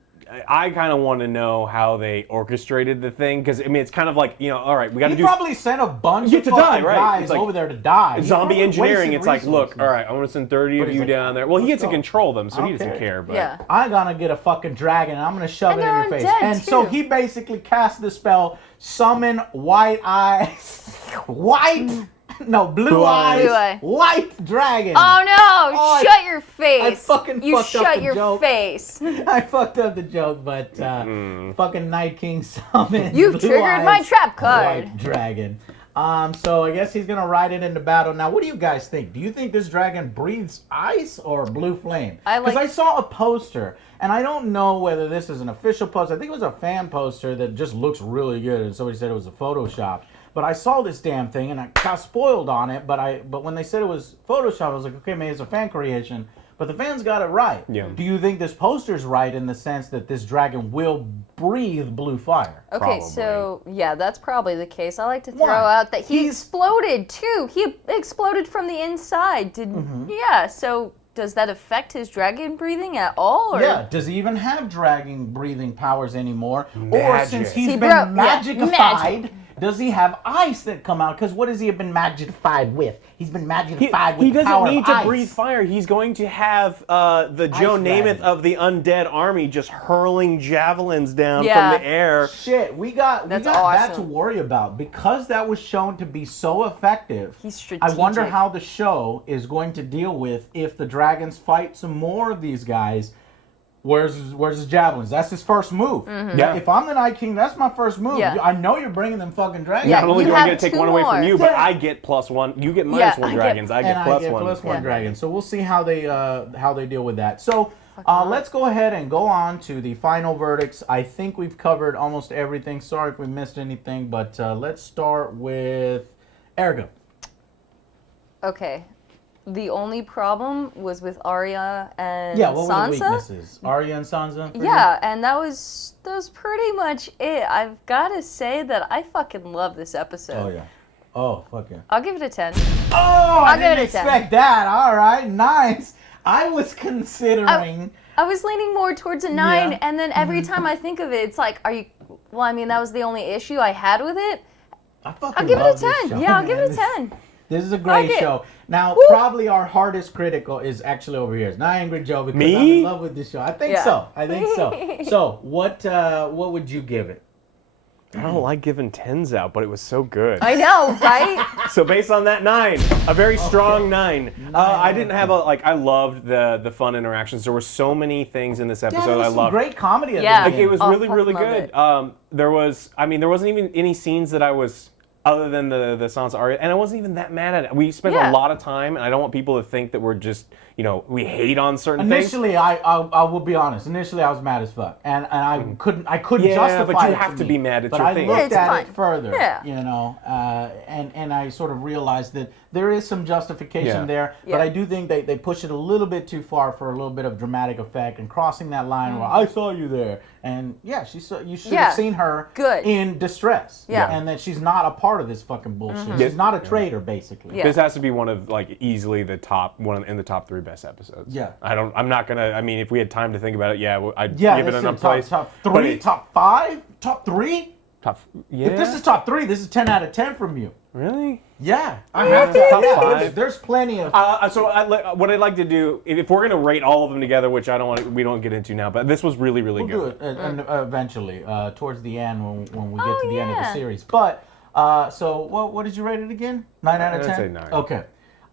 I kind of want to know how they orchestrated the thing, because I mean it's kind of like, all right, we got to do. He probably sent a bunch of guys over there to die. Zombie engineering. It's like, look, all right, I want to send 30 of you down there. Well, he gets to control them, so he doesn't care. But I'm gonna get a fucking dragon and I'm gonna shove it in your face. And so he basically cast the spell, summon white eyes, blue eyes, white dragon. Oh no! Shut your face! I fucking you fucked shut up the your joke. face. I fucked up the joke, but fucking Night King summoned. You've triggered my trap card. White dragon. So I guess he's gonna ride it into battle. Now, what do you guys think? Do you think this dragon breathes ice or blue flame? Because I saw a poster, and I don't know whether this is an official poster. I think it was a fan poster that just looks really good, and somebody said it was a Photoshop. But I saw this damn thing, and I got spoiled on it. But when they said it was Photoshop, I was like, okay, maybe it's a fan creation. But the fans got it right. Yeah. Do you think this poster's right in the sense that this dragon will breathe blue fire? Okay, Probably. so yeah, that's probably the case. I like to throw out that he exploded too. He exploded from the inside. Yeah, so does that affect his dragon breathing at all? Or? Yeah, does he even have dragon breathing powers anymore? Or Magic. since he's He been broke- magicified, magic. does he have ice that come out? Because what has he been magicified with? He's been magicified with He the doesn't power need of to ice. breathe fire. He's going to have the Joe dragon. Namath of the undead army just hurling javelins down Yeah. from the air. Shit, we got that awesome. to worry about because that was shown to be so effective. He's I wonder strategic. how the show is going to deal with if the dragons fight some more of these guys. Where's his javelins? That's his first move. Yeah. If I'm the Night King, that's my first move. Yeah. I know you're bringing them fucking dragons. Yeah, Not only you do I have get to take 2 one away from more. you, but Yeah. I get +1. You get Yeah, -1 I get- dragons. I get and +1. I get +1 Yeah. dragon. So we'll see how they deal with that. So let's go ahead and go on to the final verdicts. I think we've covered almost everything. Sorry if we missed anything, but let's start with Ergo. Okay. The only problem was with Arya and Yeah, what were the Sansa. weaknesses? Arya and Sansa? for you? Yeah, and that was pretty much it. I've got to say that I fucking love this episode. Oh, yeah. Oh, fuck yeah. I'll give it a 10. Oh, I give it didn't a 10. expect that. All right, nice. I was considering... I was leaning more towards a 9, Yeah. and then every time I think of it, it's like, are you... Well, I mean, that was the only issue I had with it. I fucking I'll give it love a this 10. show, Yeah, I'll give man. it a 10. This is a great Like it. show. Now, Woo. probably our hardest critical is actually over here. It's not Angry Joe because Me? I'm in love with this show. I think Yeah. so. I think so. So, what would you give it? I don't like giving 10s out, but it was so good. I know, right? So based on that 9, a very strong 9. I didn't have I loved the fun interactions. There were so many things in this Yeah, episode there was I some loved. great comedy at Yeah. the Like beginning. it was Oh, really, really fucking good. love There wasn't even any scenes that I was other than the Sansa Arya, and I wasn't even that mad at it. We spent Yeah. a lot of time, and I don't want people to think that we're just we hate on certain things. Initially, I will be honest. Initially, I was mad as fuck, and I couldn't Yeah, justify but you it have to me. be mad. It's but your I thing. looked Yeah, it's at fine. it further, Yeah. and I sort of realized that there is some justification Yeah. there, Yeah. but I do think they push it a little bit too far for a little bit of dramatic effect and crossing that line where I saw you there, and yeah, you should Mm. Yeah. have seen her Good. in distress, Yeah. and that she's not a part of this fucking bullshit. She's not a traitor, basically. Yeah. This has to be one of easily the top in the top 3 best episodes. Yeah. I'm not gonna. I mean, if we had time to think about it, I'd Yeah, give it this an is up place. top but 3, it's top 5, top 3. top. Yeah. If this is top 3, this is 10 out of 10 from you. really. Yeah, I have to. Top Yeah, 5. there's plenty of. What I'd like to do, if we're gonna rate all of them together, which we don't get into now, but this was really, really We'll good. do it eventually, towards the end when we get Oh, to the end of the yeah. series. But so what did you rate it again? 9 out of I'd 10. say 9. Okay.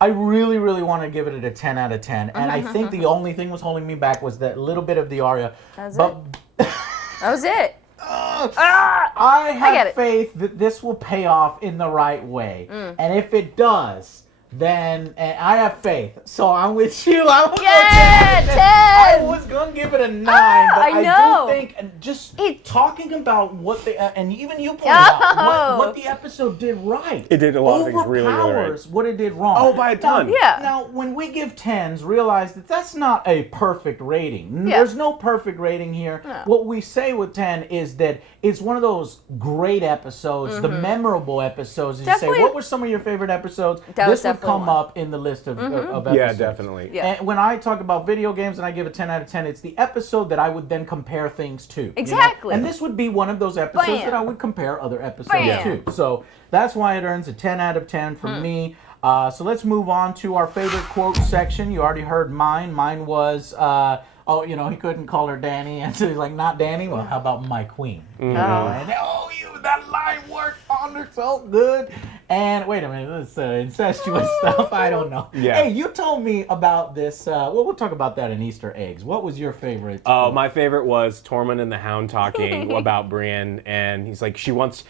I really, really want to give it a 10 out of 10, and I think the only thing was holding me back was that little bit of the Arya. That's but That was it. I get have it. faith that this will pay off in the right way, and if it does, then I have faith. So I'm with you. I'm gonna Yeah, give it a 10. 10. I was gonna give it a 9, but I I know. do think and just It- talking about what they and even you pointed out what the episode did right. It did a lot of things really, really right. Overpowers what it did wrong. Oh, by a ton. Now, Yeah. Now, when we give 10s, realize that that's not a perfect rating. Yeah. There's no perfect rating here. No. What we say with 10 is that it's one of those great episodes, the memorable episodes. As you say, Definitely. what were some of your favorite episodes? That was This would definitely come one. up in the list of episodes. Yeah, definitely. Yeah. And when I talk about video games and I give a 10 out of 10, it's the episode that I would then compare things to. you know? Exactly. And this would be one of those episodes Bam. that I would compare other episodes Bam. to. So that's why it earns a 10 out of 10 from me. So let's move on to our favorite quote section. You already heard mine. Mine was, he couldn't call her Danny. And so he's like, not Danny? Well, how about my queen? You know? And, that line worked on her so good. And wait a minute, this incestuous stuff. I don't know. Yeah. Hey, you told me about this. Well, we'll talk about that in Easter eggs. What was your favorite? Oh, my favorite was Tormund and the Hound talking about Brienne, and he's like, she looks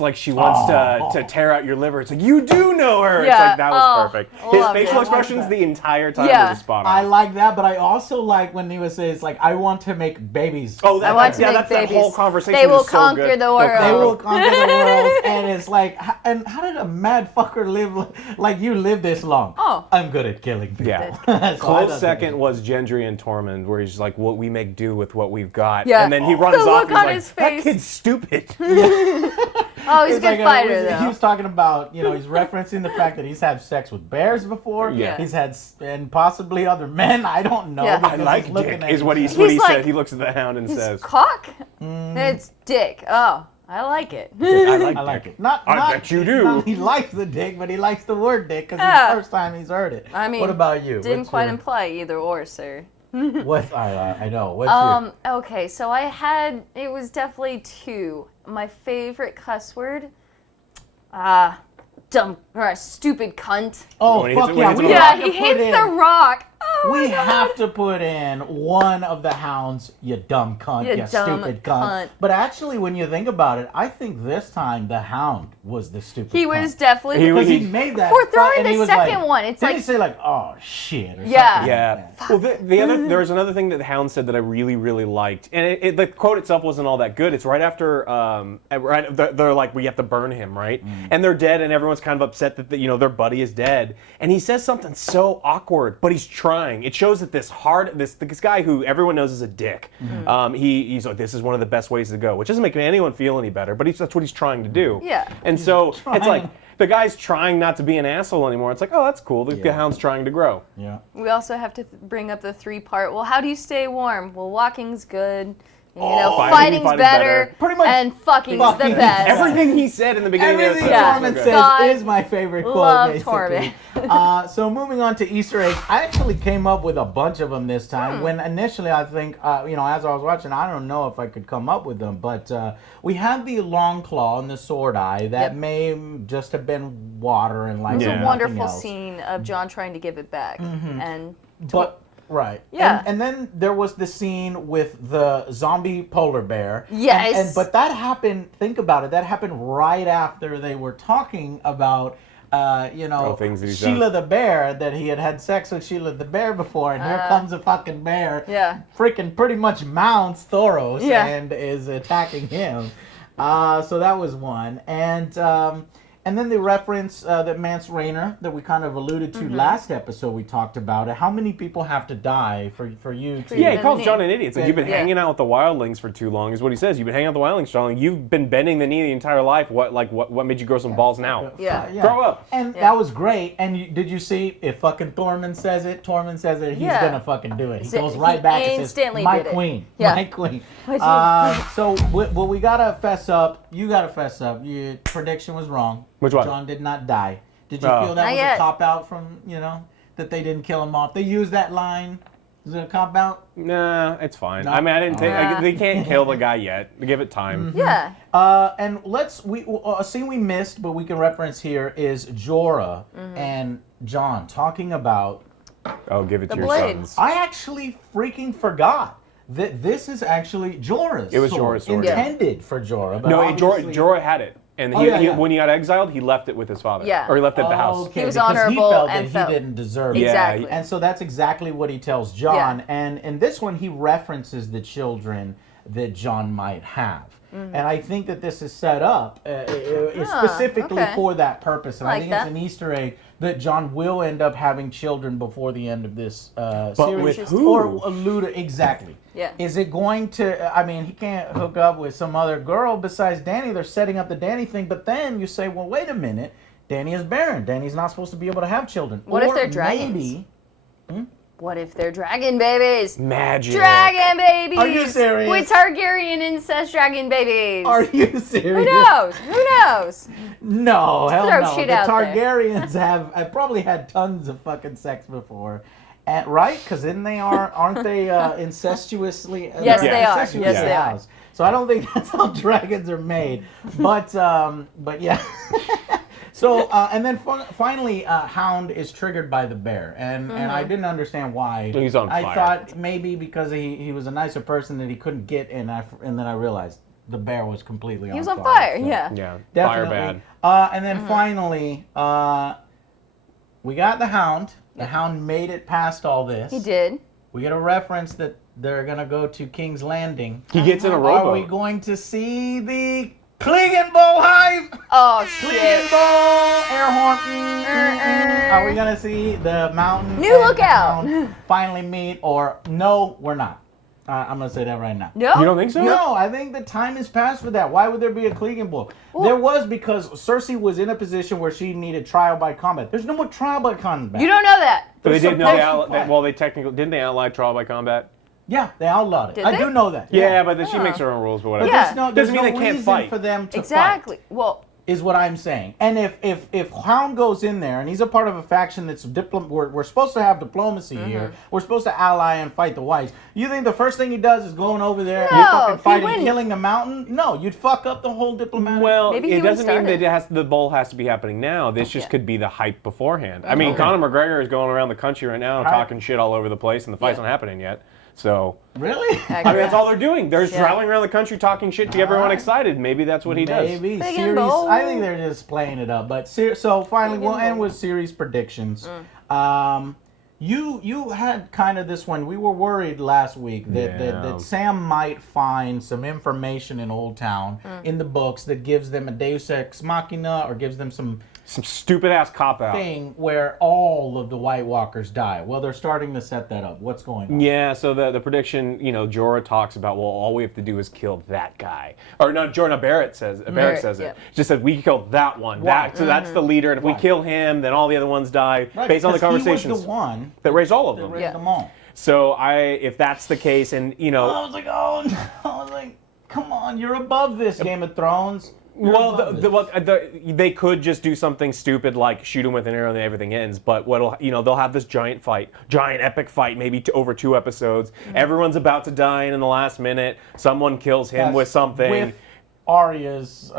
like she wants to tear out your liver. It's like, you do know her. Yeah. It's like, that was perfect. His Loved facial it. expressions the entire time Yeah. were spot I on. like that, but I also like when he was saying, it's like, I want to make babies. Oh, I want to make that's babies. that whole conversation. They will is so conquer good. the world. They will conquer the world, and it's like, and how did a mad fucker live like you live this long? Oh. I'm good at killing people. Yeah. So I Close thought second that was Gendry and Tormund, where he's like, "What we make do with what we've got," Yeah. and then he runs The off. look And he's on like, his "That face. kid's stupid." Oh, he's a It's good like fighter, He though. was talking about, he's referencing the fact that he's had sex with bears before. Yeah. He's had, and possibly other men. I don't know. Yeah. I because like he's looking dick, at is what you. he He's like- said. He looks at the Hound and His says, cock? It's dick. Oh, I like it. "I I like dick." it. Not, I bet you do. Not he likes the dick, but he likes the word dick because Yeah. it's the first time he's heard it. I mean, what about you? Didn't What's quite your- imply either or, sir. What I know. What's your? Okay, so it was definitely two. My favorite cuss word, dumb or a stupid cunt. Oh when he hits fuck it- when yeah! he hits We it with have Yeah, to he put hits in. the rock. Oh We my God. have to put in one of the Hounds, you dumb cunt, You you dumb stupid cunt. cunt. But actually, when you think about it, I think this time the Hound was the stupid He cunt. was definitely He Because was- he made that. For throwing and he the was second like, one, it's didn't like- he say like, oh shit? Or Yeah. something Yeah. like that? Well, the other there was another thing that the Hound said that I really really liked, and the quote itself wasn't all that good. It's right after they're like, we have to burn him, right? And they're dead, and everyone's kind of upset that their buddy is dead. And he says something so awkward, but he's trying. It shows that this guy who everyone knows is a dick. He's like, this is one of the best ways to go, which doesn't make anyone feel any better, but that's what he's trying to do. Yeah. And so it's trying. like the guy's trying not to be an asshole anymore. It's like, oh, that's cool. The Hound's trying to grow. Yeah. We also have to bring up the three-part. Well, how do you stay warm? Well, walking's good. Fighting's Fighting's better. better. Pretty much And fucking's the fucking- best. Everything he said in the beginning Everything of the Yeah. Tormund episode. says God. is my favorite quote, Love basically. So moving on to Easter eggs, I actually came up with a bunch of them this time. When initially I think, as I was watching, I don't know if I could come up with them, but we had the long claw and the sword eye that Yep. may just have been water and like It was Yeah. a nothing wonderful else. scene of Jon trying to give it back. And But right, Yeah. and then there was the scene with the zombie polar bear. Yes. but that happened. Think about it. That happened right after they were talking about. things that he's Sheila the bear, that he had sex with Sheila the bear before, and here comes a fucking bear. Yeah. Freaking pretty much mounts Thoros Yeah. and is attacking him. So that was one. And then the reference that Mance Rayner that we kind of alluded to last episode, we talked about it. How many people have to die for you to... Yeah, he calls knee. Jon an idiot. It's like, you've been Yeah. hanging out with the wildlings for too long, is what he says. You've been hanging out with the wildlings for too long. You've been bending the knee the entire life. What made you grow some balls now? Yeah. Grow up. And Yeah. that was great. And did you see, if fucking Tormund says it, he's Yeah. gonna fucking do it. He So goes right he back and says, instantly my did it. queen, Yeah. my queen. What'd you- So we gotta fess up. You gotta fess up. Your prediction was wrong. Which one? Jon did not die. Did you Oh. feel that Not was yet. a cop-out from, that they didn't kill him off? They used that line. Is it a cop-out? Nah, it's fine. No? I mean, I didn't think Nah. they can't kill the guy yet. Give it time. yeah. And a scene we missed, but we can reference here, is Jorah and Jon talking about... Oh, give it to The your blades. sons. I actually freaking forgot that this is actually Jorah's It was sword. Jorah's sword, yeah. Intended for Jorah. But No, obviously- Jorah had it. And Oh, yeah, yeah. when he got exiled, he left it with his father. Yeah. Or he left it at the house. Okay, He was because honorable he felt and that felt- he didn't deserve Yeah, it. Exactly. And so that's exactly what he tells Jon. Yeah. And in this one, he references the children that Jon might have. And I think that this is set up specifically okay. for that purpose. And I Like think that. it's an Easter egg that Jon will end up having children before the end of this series. with who? Or allude exactly. Yeah. Is it going to? I mean, he can't hook up with some other girl besides Dany. They're setting up the Dany thing, but then you say, well, wait a minute. Dany is barren. Dany's not supposed to be able to have children. What if Or they're dragons? Maybe, What if they're dragon babies? Magic. Dragon babies! Are you serious? With Targaryen incest dragon babies. are you serious? Who knows? Who knows? No, hell Throw no. shit The out there. Targaryens have probably had tons of fucking sex before. And, right? Because then aren't they incestuously? Yes, they're they are. incestuously Yes, they are. housed. So I don't think that's how dragons are made. But yeah. So and then finally, Hound is triggered by the bear, and I didn't understand why. He's on I fire. thought maybe because he was a nicer person that he couldn't get in, and then I realized the bear was completely He was on fire, so yeah. Yeah, definitely. fire bad. And then finally, we got the Hound. The Hound made it past all this. He did. We get a reference that they're gonna go to King's Landing. He gets in a Are we rowboat. going to see the Klingenbow hive? Oh, shit. Klingenbow air horn. Are we gonna see the mountain? New and lookout. Hound finally meet, or no, we're not. I'm gonna say that right now. No? You don't think so? No, I think the time has passed for that. Why would there be a Klingenbow? There was, because Cersei was in a position where she needed trial by combat. There's no more trial by combat. You don't know that. But they There's did know they supposed to well, they technically didn't they outlaw trial by combat? Yeah, they outlawed it. Did I they? do know that. Yeah, but then she makes her own rules, but whatever. Yeah. There's Doesn't no mean they can't reason fight. for them to Exactly. fight, Well, is what I'm saying. And if Hound goes in there and he's a part of a faction that's we're supposed to have diplomacy here. We're supposed to ally and fight the whites. You think the first thing he does is going over there No, and fucking he fighting, wouldn't. killing the mountain? No, you'd fuck up the whole diplomatic. Well, Maybe he it would've doesn't mean that started. the bowl has to be happening now. This just Yeah. could be the hype beforehand. I mean, Conor McGregor is going around the country right now and talking shit all over the place, and the fight's Yeah. not happening yet. So, Really? I mean, that's all they're doing. They're Yeah. traveling around the country talking shit to get everyone Alright. excited. Maybe that's what he does. Maybe Big and series. bold. I think they're just playing it up. But so finally, Big we'll and end bold. with series predictions. You had kind of this one. We were worried last week that, Yeah. that Sam might find some information in Old Town in the books that gives them a Deus Ex Machina or gives them some Some stupid ass cop out. thing where all of the White Walkers die. Well, they're starting to set that up. What's going on? Yeah, so the prediction, Jorah talks about, well, all we have to do is kill that guy. Or no, Jorah Barrett says it. yeah. Just said we killed that one. Right. So that's the leader, and if we Right. kill him, then all the other ones die. Right, based on the because conversations he was the one that raised all of that them. raised Yeah. them all. So if that's the case, and I was like, oh no! I was like, come on, you're above this, Game of Thrones. You're well, above this. they could just do something stupid like shoot him with an arrow and everything ends. But they'll have this giant epic fight, maybe over 2 episodes. Everyone's about to die, and in the last minute, someone kills him Yes, with something. With Arya's,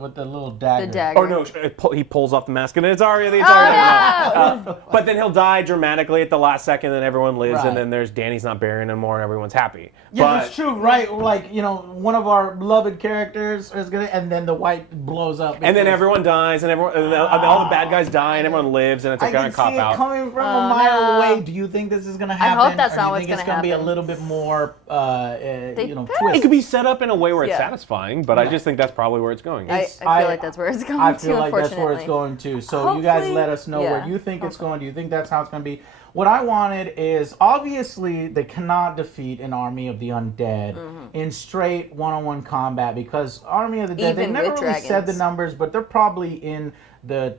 with the little dagger. the dagger. Or no, he pulls off the mask and it's Arya. It's Oh, Arya. no! But then he'll die dramatically at the last second, and everyone lives, Right. and then there's Dany's not burying him more, and everyone's happy. Yeah, but, that's true, right? Like, one of our beloved characters is gonna, and then the white blows up. And then because- everyone dies, and all the bad guys die, and everyone lives, and it's a I kind can of cop see it out. coming from Oh, a mile no. away. Do you think this is gonna happen? hope that's or not do you what's think it's gonna gonna be a happen. little bit more, They twist? It could be set up in a way where it's Yeah. satisfying, but I just think that's probably where it's going. I It's- feel like that's where it's going I to, feel like that's where it's unfortunately. going to. So you guys Hopefully, let us know where yeah. you think it's going. Do you think that's how it's going to be? What I wanted is, obviously they cannot defeat an army of the undead in straight one-on-one combat, because Army of the Dead, they Even never with really said the dragons. numbers, but they're probably in the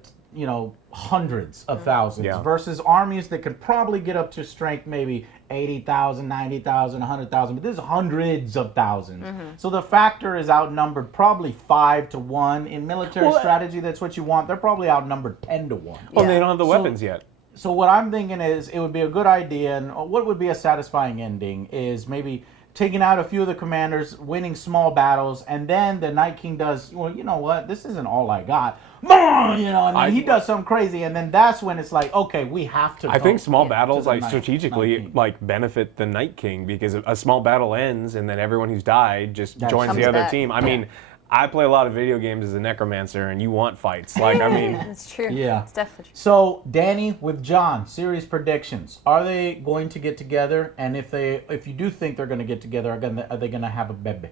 hundreds of thousands Yeah. versus armies that could probably get up to strength maybe 80,000, 90,000, 100,000, but this is hundreds of thousands. So the factor is outnumbered probably 5 to 1. In military Well, strategy, that's what you want. They're probably outnumbered 10 to 1. Well, Yeah. they don't have the So- weapons yet. So what I'm thinking is it would be a good idea, and what would be a satisfying ending is maybe taking out a few of the commanders, winning small battles, and then the Night King does, well, you know what, this isn't all I got. And then he does something crazy, and then that's when it's like, okay, we have to I go think small to battles, the like Night strategically, King. benefit the Night King, because a small battle ends, and then everyone who's died just That joins the comes other back. team. I mean, I play a lot of video games as a necromancer, and you want fights. Like, I mean, It's true. Yeah. It's definitely true. So Danny with John, series predictions. Are they going to get together? And if you do think they're going to get together, are they going to have a baby?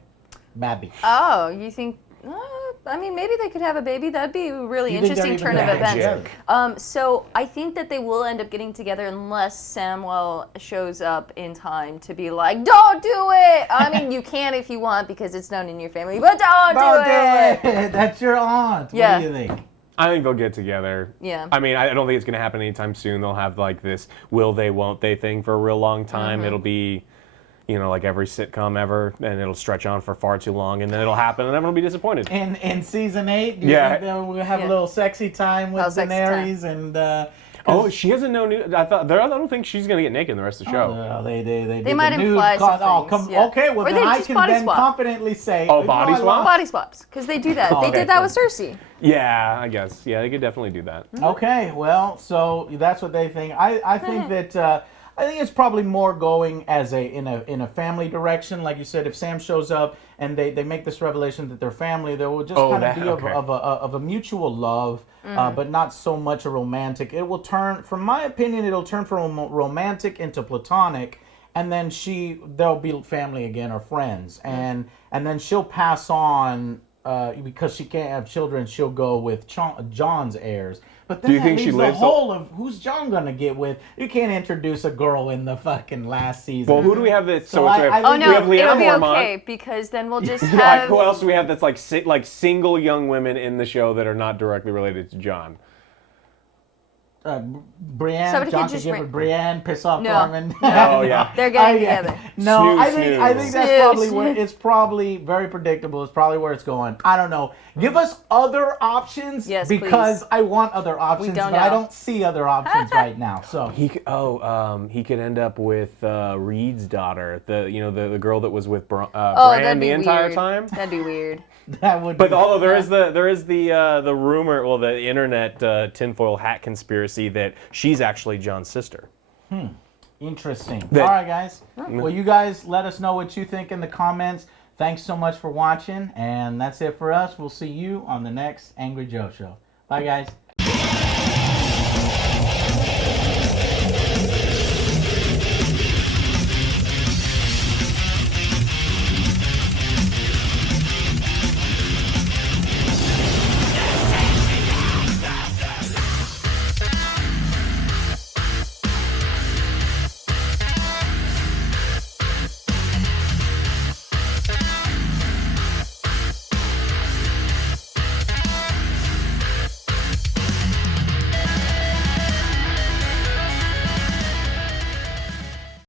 Baby. Oh, you think? I mean, maybe they could have a baby. That'd be a really You think they're interesting even turn of gonna get events. together? So I think that they will end up getting together unless Samwell shows up in time to be like, "Don't do it." I mean, you can if you want because it's known in your family, but don't do it. That's your aunt. Yeah. What do you think? I think they'll get together. Yeah. I mean, I don't think it's going to happen anytime soon. They'll have like this will they, won't they thing for a real long time. It'll be, like every sitcom ever, and it'll stretch on for far too long, and then it'll happen, and everyone will be disappointed. In season 8, do you Yeah. think that we'll have Yeah. a little sexy time with Oh, sexy Daenerys and Oh, she hasn't known. I don't think she's gonna get naked in the rest of the show. They did might the nude imply some oh, things, yeah. Okay, well Or then they I just can body then swap. confidently say. Oh, body swap? Body swaps, because they do that. They okay, did that cool. with Cersei. Yeah, I guess. Yeah, they could definitely do that. Okay, well, so that's what they think. I think that I think it's probably more going as in a family direction. Like you said, if Sam shows up and they make this revelation that they're family, there will just kind of be of a mutual love, but not so much a romantic. It will turn, from my opinion, it'll turn from romantic into platonic, and then they'll be family again or friends, and then she'll pass on. Because she can't have children, she'll go with Jon's heirs. But then Do you think leaves she lives the whole of who's Jon gonna get with? You can't introduce a girl in the fucking last season. Well, who do we have that? So we have, I Oh think no, we have Lyanna it'll be Mormont. okay, because then we'll just Like, have... who else do we have that's like single young women in the show that are not directly related to Jon? Brienne, Somebody Jon could could just give her Brienne, piss off No. Tormund. Oh yeah. They're getting together. No, I Snooze, think that's snooze. probably where it's probably very predictable. It's probably where it's going. I don't know. Give us other options, Yes, because please. I want other options, don't but I know. don't see other options right now. So He could end up with Reed's daughter, the girl that was with Bran that'd be the entire weird. time. That'd be weird. that would. But be, although there is the rumor, well, the internet tinfoil hat conspiracy that she's actually Jon's sister. Interesting. That- All right, guys. Well, you guys let us know what you think in the comments. Thanks so much for watching, and that's it for us. We'll see you on the next Angry Joe Show. Bye, guys.